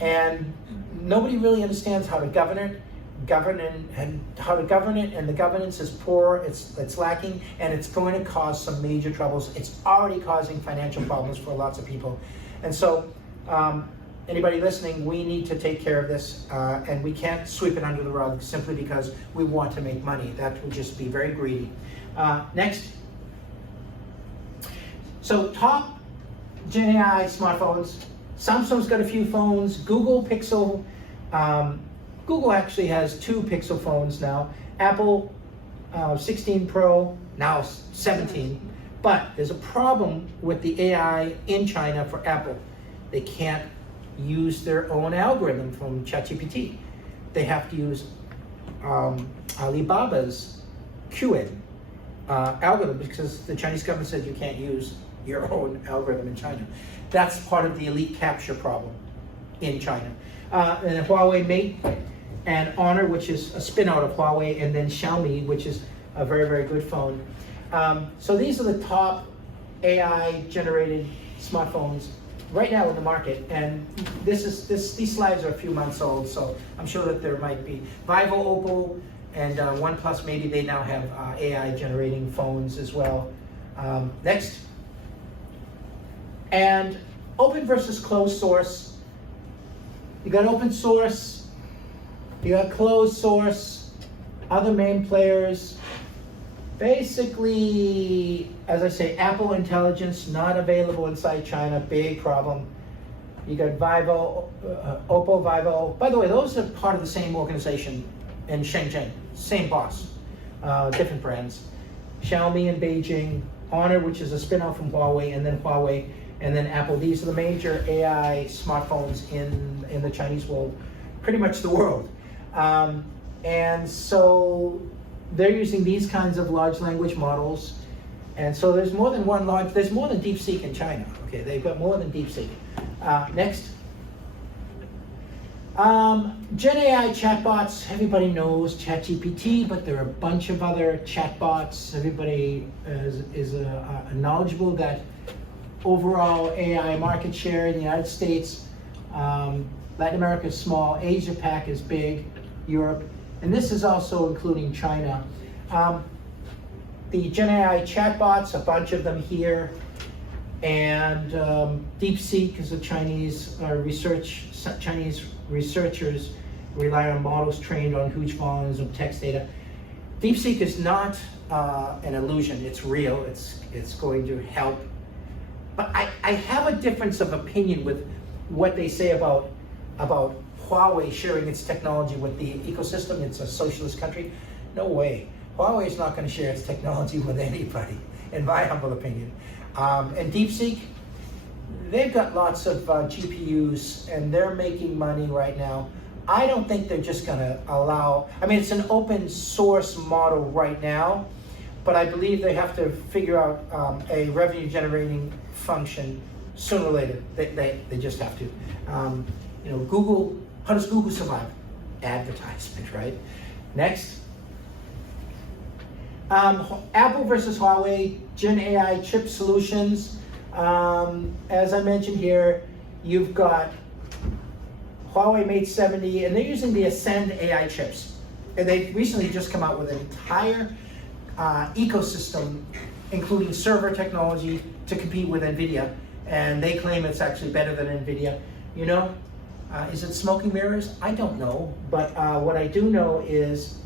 And nobody really understands how to govern it, and the governance is poor, it's lacking, and it's going to cause some major troubles. It's already causing financial problems for lots of people. And so, anybody listening, we need to take care of this, and we can't sweep it under the rug simply because we want to make money. That would just be very greedy. Next. So top GenAI smartphones. Samsung's got a few phones. Google Pixel. Google actually has 2 Pixel phones now. Apple 16 Pro, now 17. But there's a problem with the AI in China for Apple. They can't use their own algorithm from ChatGPT. They have to use Alibaba's QN algorithm because the Chinese government said you can't use your own algorithm in China. That's part of the elite capture problem in China. And then Huawei Mate and Honor, which is a spin-out of Huawei, and then Xiaomi, which is a very, very good phone. So these are the top AI-generated smartphones right now in the market, and these slides are a few months old, so I'm sure that there might be Vivo, Oppo, and OnePlus. Maybe they now have AI-generating phones as well. Next, and open versus closed source. You got open source, you got closed source, other main players. Basically, as I say, Apple Intelligence not available inside China, big problem. You got Vivo, Oppo, Vivo. By the way, those are part of the same organization in Shenzhen, same boss, different brands. Xiaomi in Beijing, Honor, which is a spin-off from Huawei, and then Apple. These are the major AI smartphones in the Chinese world, pretty much the world. And so they're using these kinds of large language models. And so there's more than there's more than DeepSeek in China. Okay, they've got more than DeepSeek. Next. GenAI chatbots, everybody knows ChatGPT, but there are a bunch of other chatbots. Everybody is knowledgeable that overall AI market share in the United States, Latin America is small, Asia Pac is big, Europe, and this is also including China. The GenAI chatbots, a bunch of them here, and DeepSeek is a Chinese researchers rely on models trained on huge volumes of text data. DeepSeek is not an illusion, it's real, it's going to help. But I have a difference of opinion with what they say about Huawei sharing its technology with the ecosystem. It's a socialist country. No way. Huawei is not going to share its technology with anybody, in my humble opinion. And DeepSeek, they've got lots of GPUs, and they're making money right now. I don't think they're just going to allow, it's an open source model right now, but I believe they have to figure out a revenue generating function sooner or later. They just have to. Google, how does Google survive? Advertisement, right? Next. Apple versus Huawei, GenAI chip solutions. As I mentioned here, you've got Huawei Mate 70, and they're using the Ascend AI chips. And they've recently just come out with an entire ecosystem, including server technology, to compete with NVIDIA. And they claim it's actually better than NVIDIA. You know, is it smoke and mirrors? I don't know. But what I do know is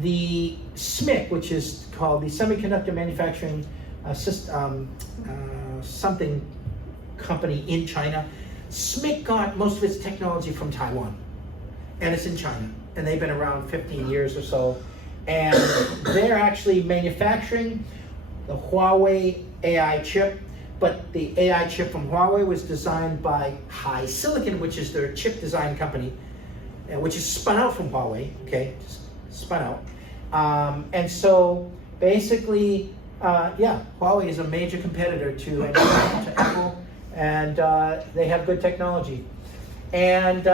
the SMIC, which is called the Semiconductor Manufacturing something company in China, SMIC got most of its technology from Taiwan, and it's in China, and they've been around 15 years or so, and they're actually manufacturing the Huawei AI chip, but the AI chip from Huawei was designed by HiSilicon, which is their chip design company, which is spun out from Huawei, okay, just spun out. And so basically, Huawei is a major competitor to Apple, and they have good technology. And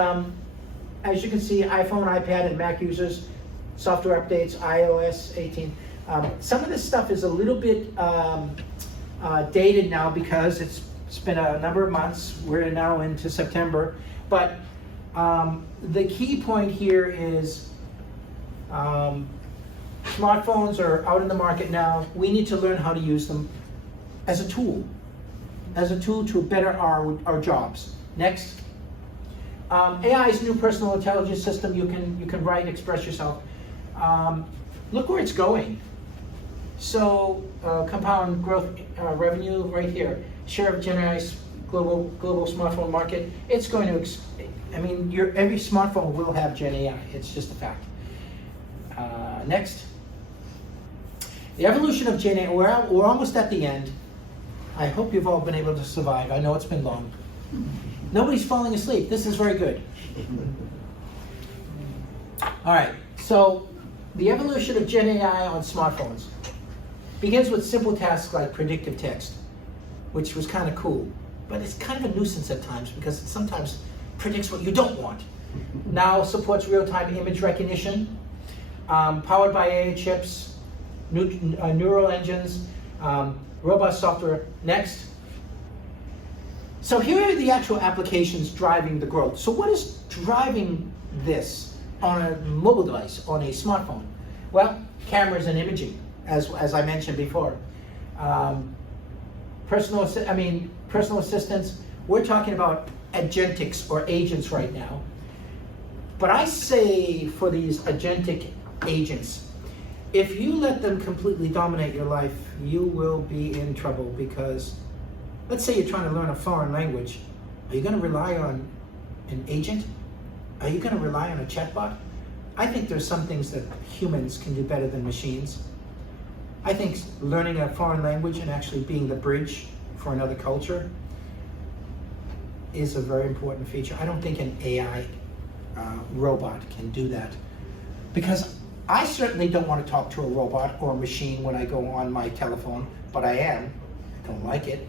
as you can see, iPhone, iPad, and Mac users, software updates, iOS 18. Some of this stuff is a little bit dated now because it's been a number of months. We're now into September. But the key point here is smartphones are out in the market now. We need to learn how to use them as a tool to better our jobs. Next. AI is a new personal intelligence system. You can write, express yourself. Look where it's going. So compound growth revenue right here. Share of GenAI's global smartphone market. It's going to, every smartphone will have GenAI. It's just a fact. Next. The evolution of GenAI. We're almost at the end. I hope you've all been able to survive. I know it's been long. Nobody's falling asleep. This is very good. All right, so the evolution of GenAI on smartphones begins with simple tasks like predictive text, which was kind of cool, but it's kind of a nuisance at times because it sometimes predicts what you don't want. Now supports real-time image recognition, powered by AI chips, neural engines, robust software. Next. So here are the actual applications driving the growth. So what is driving this on a mobile device, on a smartphone? Well, cameras and imaging, as I mentioned before. Personal assistants. We're talking about agentics or agents right now. But I say for these agentic agents, if you let them completely dominate your life, you will be in trouble because let's say you're trying to learn a foreign language. Are you going to rely on an agent? Are you going to rely on a chatbot? I think there's some things that humans can do better than machines. I think learning a foreign language and actually being the bridge for another culture is a very important feature. I don't think an AI robot can do that because I certainly don't want to talk to a robot or a machine when I go on my telephone, but I am. I don't like it.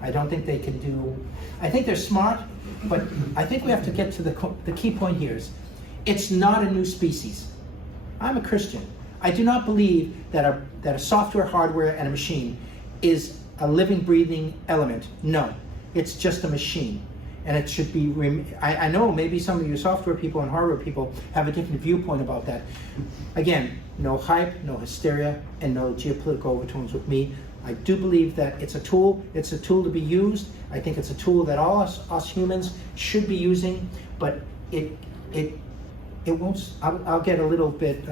I don't think they can do, I think they're smart, but I think we have to get to the key point here is, it's not a new species. I'm a Christian. I do not believe that a software, hardware, and a machine is a living, breathing element. No, it's just a machine. And it should be, I know maybe some of you software people and hardware people have a different viewpoint about that. Again, no hype, no hysteria, and no geopolitical overtones with me. I do believe that it's a tool to be used. I think it's a tool that all us humans should be using, but it won't, I'll get a little bit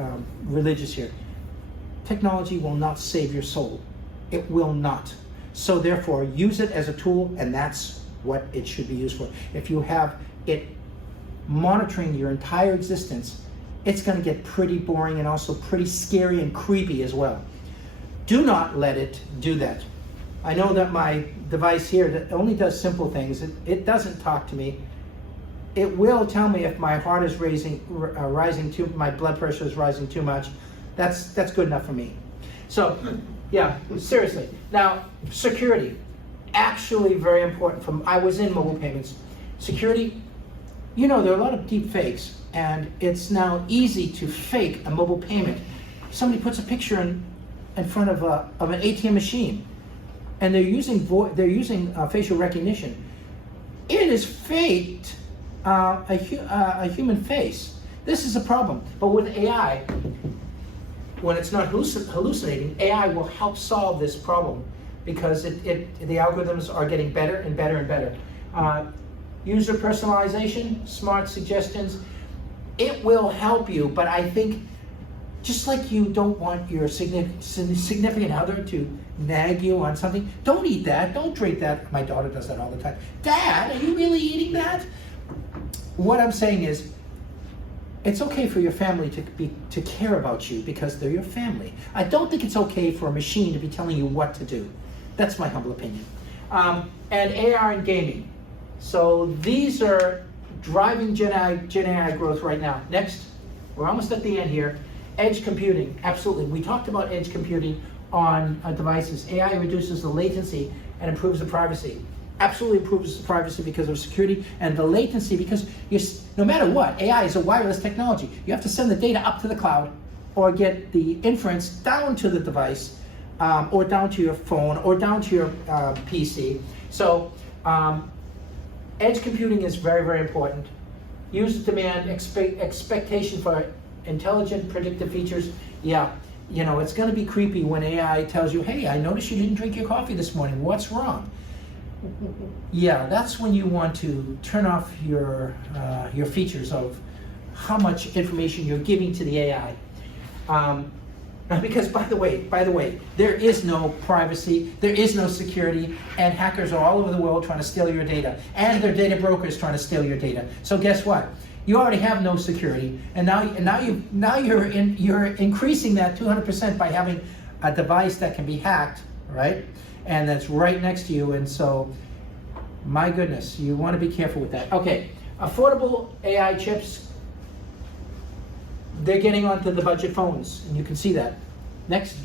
religious here. Technology will not save your soul. It will not. So therefore, use it as a tool, and that's what it should be used for. If you have it monitoring your entire existence, it's going to get pretty boring and also pretty scary and creepy as well. Do not let it do that. I know that my device here that only does simple things. It doesn't talk to me. It will tell me if my heart is rising too, my blood pressure is rising too much. That's good enough for me. So, yeah, seriously. Now, security. Actually very important. I was in mobile payments. Security, you know, there are a lot of deep fakes, and it's now easy to fake a mobile payment. Somebody puts a picture in front of an ATM machine, and they're using facial recognition. It is faked a human face. This is a problem. But with AI, when it's not hallucinating, AI will help solve this problem because the algorithms are getting better and better and better. User personalization, smart suggestions, it will help you, but I think just like you don't want your significant other to nag you on something, don't eat that, don't drink that. My daughter does that all the time. Dad, are you really eating that? What I'm saying is, it's okay for your family to care about you because they're your family. I don't think it's okay for a machine to be telling you what to do. That's my humble opinion. And AR and gaming. So these are driving GenAI growth right now. Next, we're almost at the end here. Edge computing, absolutely. We talked about edge computing on devices. AI reduces the latency and improves the privacy. Absolutely improves the privacy because of security, and the latency because no matter what, AI is a wireless technology. You have to send the data up to the cloud or get the inference down to the device or down to your phone or down to your PC. So edge computing is very, very important. User demand, expectation for intelligent predictive features. Yeah, you know, it's going to be creepy when AI tells you, hey, I noticed you didn't drink your coffee this morning. What's wrong? Yeah, that's when you want to turn off your features of how much information you're giving to the AI. Because by the way, there is no privacy, there is no security, and hackers are all over the world trying to steal your data, and their data brokers trying to steal your data. So guess what? You already have no security, and now you're increasing that 200% by having a device that can be hacked, right? And that's right next to you, and so, my goodness, you want to be careful with that. Okay, affordable AI chips, they're getting onto the budget phones, and you can see that. Next.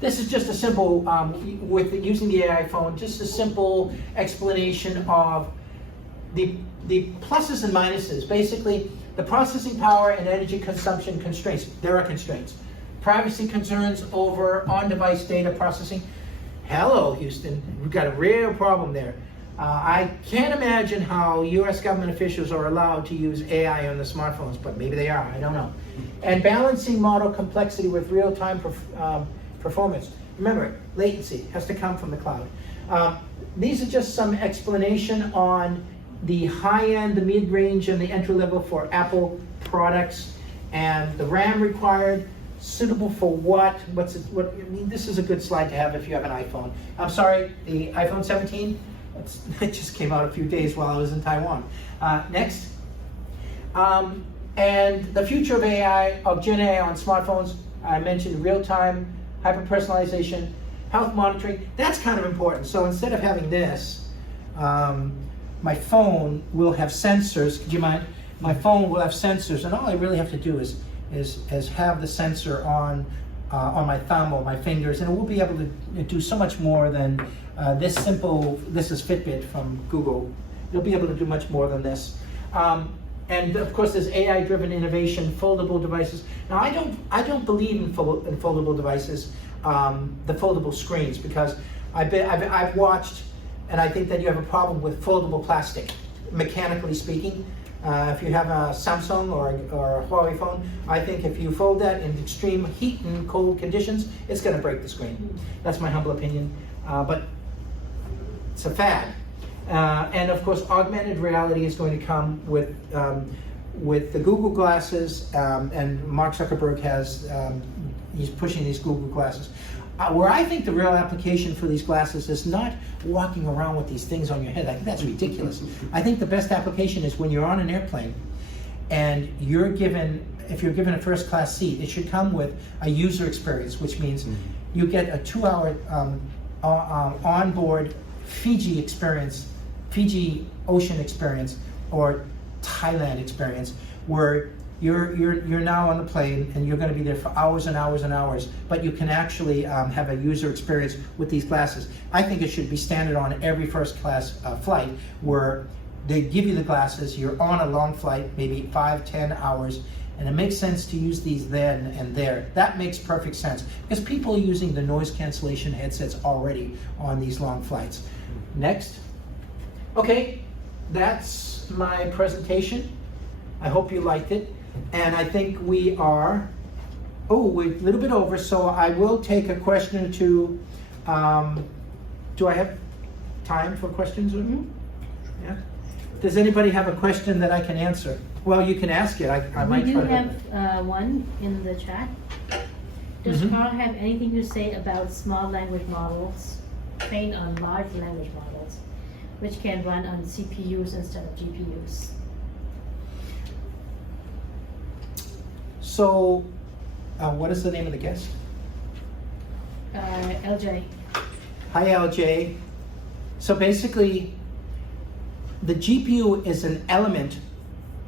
This is just a simple, with using the AI phone, just a simple explanation of the pluses and minuses. Basically, the processing power and energy consumption constraints. There are constraints. Privacy concerns over on-device data processing. Hello, Houston. We've got a real problem there. I can't imagine how U.S. government officials are allowed to use AI on the smartphones, but maybe they are. I don't know. And balancing model complexity with real-time performance. Remember, latency has to come from the cloud. These are just some explanation on the high-end, the mid-range, and the entry-level for Apple products, and the RAM required. Suitable for what? I mean, this is a good slide to have if you have an iPhone. I'm sorry, the iPhone 17? It just came out a few days while I was in Taiwan. Next. And the future of AI, of GenAI on smartphones, I mentioned real-time, hyper-personalization, health monitoring. That's kind of important. So instead of having this, my phone will have sensors. Could you mind? My phone will have sensors, and all I really have to do is have the sensor on my thumb or my fingers, and it will be able to do so much more than this is Fitbit from Google. It'll be able to do much more than this. And of course, there's AI-driven innovation, foldable devices. Now, I don't believe in foldable devices, the foldable screens, because I've watched, and I think that you have a problem with foldable plastic, mechanically speaking. If you have a Samsung or a Huawei phone, I think if you fold that in extreme heat and cold conditions, it's going to break the screen. That's my humble opinion, but it's a fad. And of course, augmented reality is going to come with the Google glasses, and Mark Zuckerberg he's pushing these Google glasses. Where I think the real application for these glasses is not walking around with these things on your head. I think that's ridiculous. I think the best application is when you're on an airplane and if you're given a first class seat, it should come with a user experience, which means you get a 2-hour onboard Fiji experience, Fiji ocean experience, or Thailand experience, where you're now on the plane and you're going to be there for hours and hours and hours, but you can actually have a user experience with these glasses. I think it should be standard on every first class flight, where they give you the glasses, you're on a long flight, maybe 5-10 hours, and it makes sense to use these then and there. That makes perfect sense, because people are using the noise cancellation headsets already on these long flights. Next. Okay, that's my presentation. I hope you liked it. And I think we are Oh, we're a little bit over, so I will take a question or two. Do I have time for questions? Yeah. Does anybody have a question that I can answer? Well, you can ask it. I might We do try to. have one in the chat. Does Mhm. Karl have anything to say about small language models trained on large language models, which can run on CPUs instead of GPUs? So, what is the name of the guest? LJ. Hi, LJ. So basically, the GPU is an element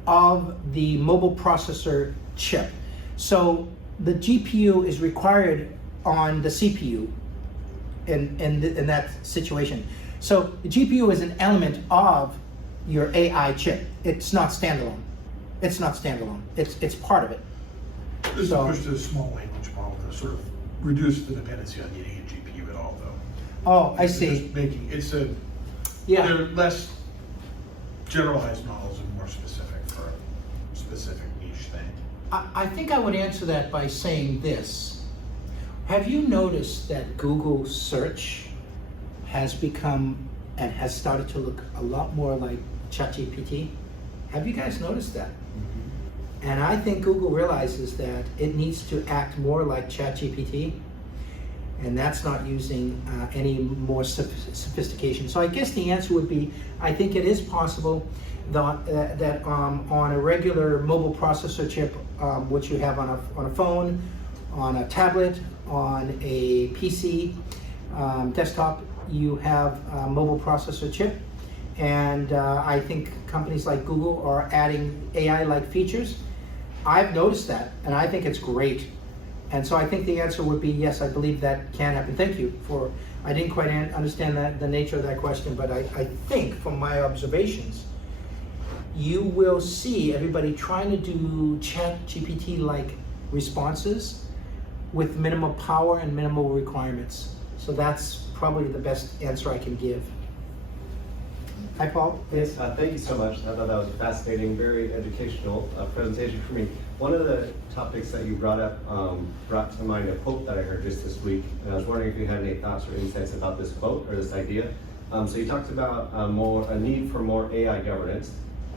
of the mobile processor chip. So the GPU is required on the CPU in that situation. So the GPU is an element of your AI chip. It's not standalone. It's not standalone. It's part of it. This is So- pushed to a small language model to sort of reduce the dependency on needing a GPU at all, though. Oh, I It's see. just making, Yeah. they're less generalized models and more specific for a specific niche thing. I think I would answer that by saying this. Have you noticed that Google search has become and has started to look a lot more like ChatGPT? Have you guys noticed that? And I think Google realizes that it needs to act more like ChatGPT, and that's not using any more sophistication. So I guess the answer would be, I think it is possible that on a regular mobile processor chip, which you have on a phone, on a tablet, on a PC, desktop, you have a mobile processor chip. And I think companies like Google are adding AI-like features. I've noticed that, and I think it's great. And so I think the answer would be yes, I believe that can happen. Thank you for, I didn't quite understand the nature of that question, but I think from my observations, you will see everybody trying to do ChatGPT-like responses with minimal power and minimal requirements. So that's probably the best answer I can give. Hi, Paul. Yes, thank you so much. I thought that was a fascinating, very educational presentation for me. One of the topics that you brought up brought to mind a quote that I heard just this week, and I was wondering if you had any thoughts or insights about this quote or this idea. So you talked about a need for more AI governance.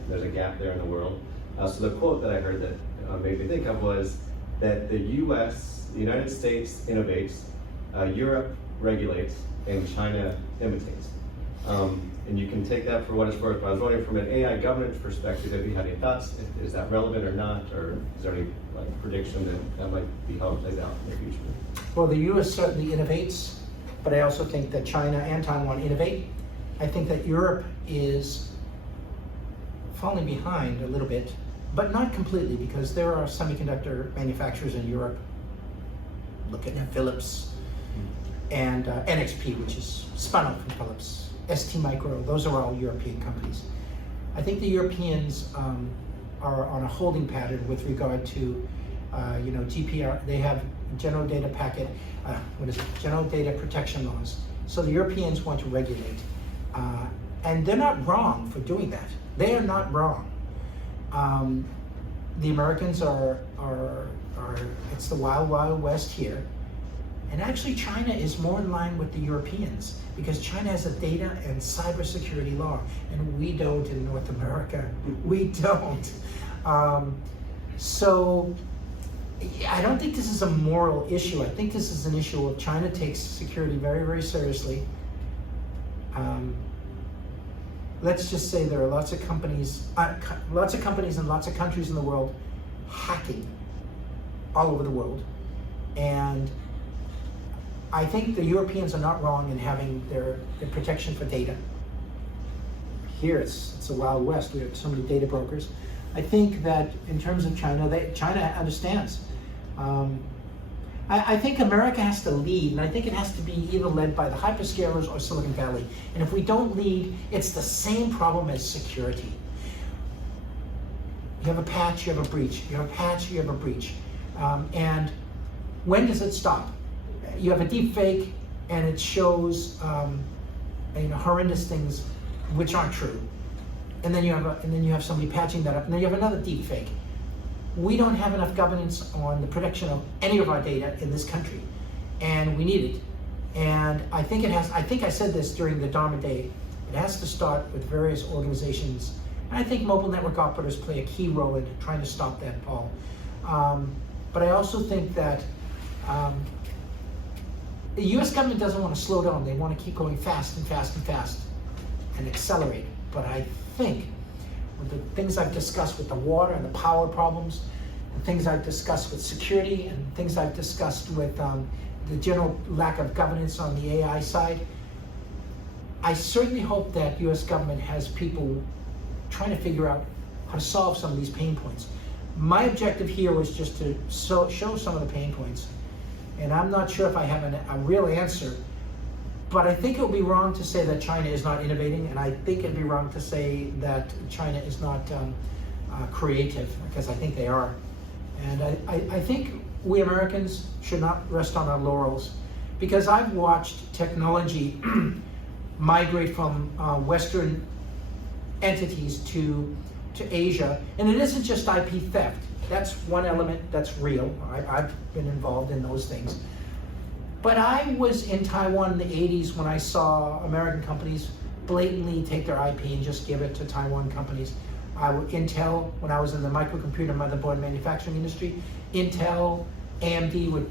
There's a gap there in the world. So the quote that I heard that made me think of was that the United States innovates, Europe regulates, and China imitates. And you can take that for what it's worth, but I was wondering from an AI governance perspective, if you had any thoughts, is that relevant or not, or is there any prediction that might be how it plays out in the future? Well, the US certainly innovates, but I also think that China and Taiwan innovate. I think that Europe is falling behind a little bit, but not completely, because there are semiconductor manufacturers in Europe. Look at Philips and NXP, which is spun out from Philips. ST Micro, those are all European companies. I think the Europeans are on a holding pattern with regard to, GPR. They have general data packet, general data protection laws. So the Europeans want to regulate, and they're not wrong for doing that. They are not wrong. The Americans are it's the wild, wild west here. And actually China is more in line with the Europeans because China has a data and cybersecurity law, and we don't in North America. We don't. So I don't think this is a moral issue. I think this is an issue of China takes security very, very seriously. Let's just say there are lots of companies and lots of countries in the world hacking all over the world. And I think the Europeans are not wrong in having their protection for data. Here it's a Wild West. We have so many data brokers. I think that in terms of China, China understands. I think America has to lead, and I think it has to be either led by the hyperscalers or Silicon Valley. And if we don't lead, it's the same problem as security. You have a patch, you have a breach. You have a patch, you have a breach. And when does it stop? You have a deep fake, and it shows horrendous things which aren't true. And then you have somebody patching that up, and then you have another deep fake. we don't have enough governance on the protection of any of our data in this country, and we need it. And I think I said this during the DAMA day, it has to start with various organizations. And I think mobile network operators play a key role in trying to stop that, Paul. But I also think that the US government doesn't want to slow down. They want to keep going fast and fast and fast and accelerate. But I think with the things I've discussed with the water and the power problems, the things I've discussed with security, and things I've discussed with the general lack of governance on the AI side, I certainly hope that US government has people trying to figure out how to solve some of these pain points. My objective here was just to show some of the pain points. And I'm not sure if I have a real answer, but I think it would be wrong to say that China is not innovating, and I think it'd be wrong to say that China is not creative, because I think they are. And I think we Americans should not rest on our laurels, because I've watched technology migrate from Western entities to Asia, and it isn't just IP theft. That's one element that's real. I've been involved in those things. But I was in Taiwan in the 80s when I saw American companies blatantly take their IP and just give it to Taiwan companies. Intel, when I was in the microcomputer motherboard manufacturing industry, Intel, AMD would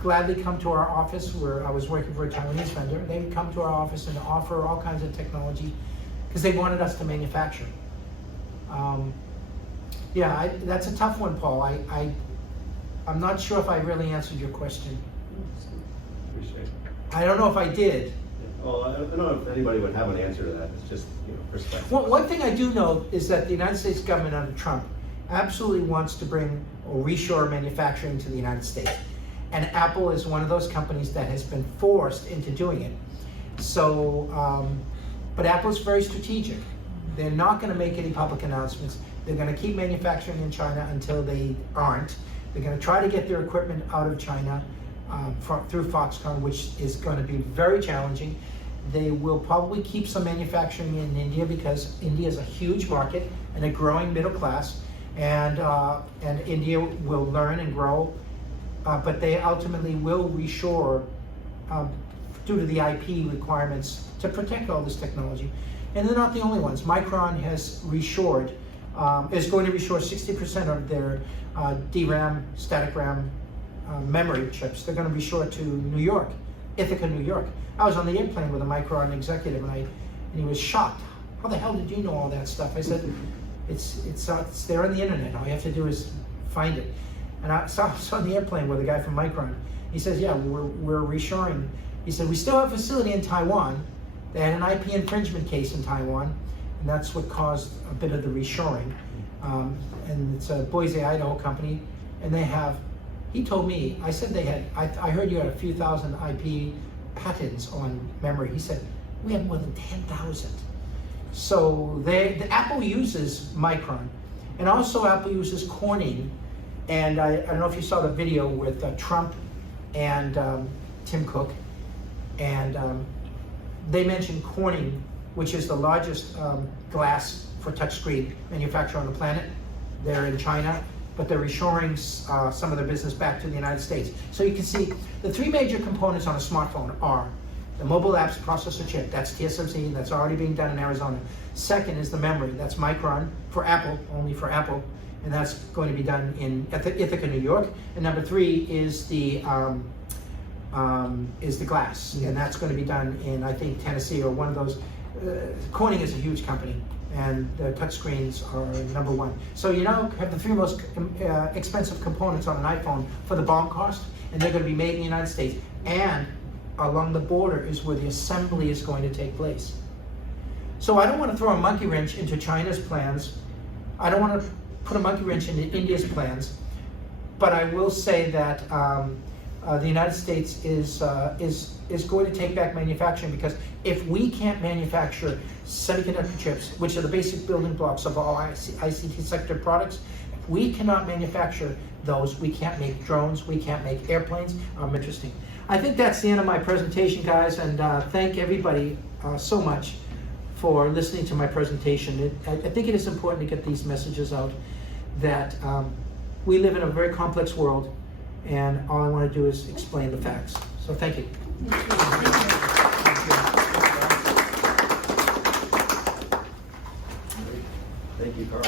gladly come to our office where I was working for a Taiwanese vendor. They would come to our office and offer all kinds of technology because they wanted us to manufacture. Yeah, that's a tough one, Paul. I'm not sure if I really answered your question. Appreciate it. I don't know if I did. Well, I don't know if anybody would have an answer to that. It's just, perspective. Well, one thing I do know is that the United States government under Trump absolutely wants to bring or reshore manufacturing to the United States. And Apple is one of those companies that has been forced into doing it. So, but Apple's very strategic. They're not going to make any public announcements. They're going to keep manufacturing in China until they aren't. They're going to try to get their equipment out of China through Foxconn, which is going to be very challenging. They will probably keep some manufacturing in India because India is a huge market and a growing middle class, and India will learn and grow, but they ultimately will reshore due to the IP requirements to protect all this technology. And they're not the only ones. Micron has reshored, is going to reshore 60% of their DRAM, static RAM memory chips. They're going to reshore to New York, Ithaca, New York. I was on the airplane with a Micron executive, and he was shocked. How the hell did you know all that stuff? I said, it's there on the internet. All you have to do is find it. And I was on the airplane with a guy from Micron. He says, yeah, we're reshoring. He said, we still have a facility in Taiwan. They had an IP infringement case in Taiwan, and that's what caused a bit of the reshoring. And it's a Boise, Idaho company, and they have, he told me, I said they had, I heard you had a few thousand IP patents on memory. He said, we have more than 10,000. So Apple uses Micron, and also Apple uses Corning. And I don't know if you saw the video with Trump and Tim Cook, and they mentioned Corning, which is the largest glass for touchscreen manufacturer on the planet. They're in China, but they're reshoring some of their business back to the United States. So you can see the three major components on a smartphone are the mobile apps processor chip, that's TSMC, that's already being done in Arizona. Second is the memory, that's Micron for Apple, only for Apple, and that's going to be done in Ithaca, New York. And number three is the glass, and that's going to be done in, I think, Tennessee or one of those. Corning is a huge company, and the touchscreens are number one. So you now have the three most expensive components on an iPhone for the BOM cost, and they're going to be made in the United States. And along the border is where the assembly is going to take place. So I don't want to throw a monkey wrench into China's plans. I don't want to put a monkey wrench into India's plans, but I will say that the United States is going to take back manufacturing, because if we can't manufacture semiconductor chips, which are the basic building blocks of all ICT sector products, if we cannot manufacture those, we can't make drones, we can't make airplanes. Interesting. I think that's the end of my presentation, guys, and thank everybody so much for listening to my presentation. I think it is important to get these messages out that we live in a very complex world, and all I want to do is explain the facts. So thank you. Thank you, Karl.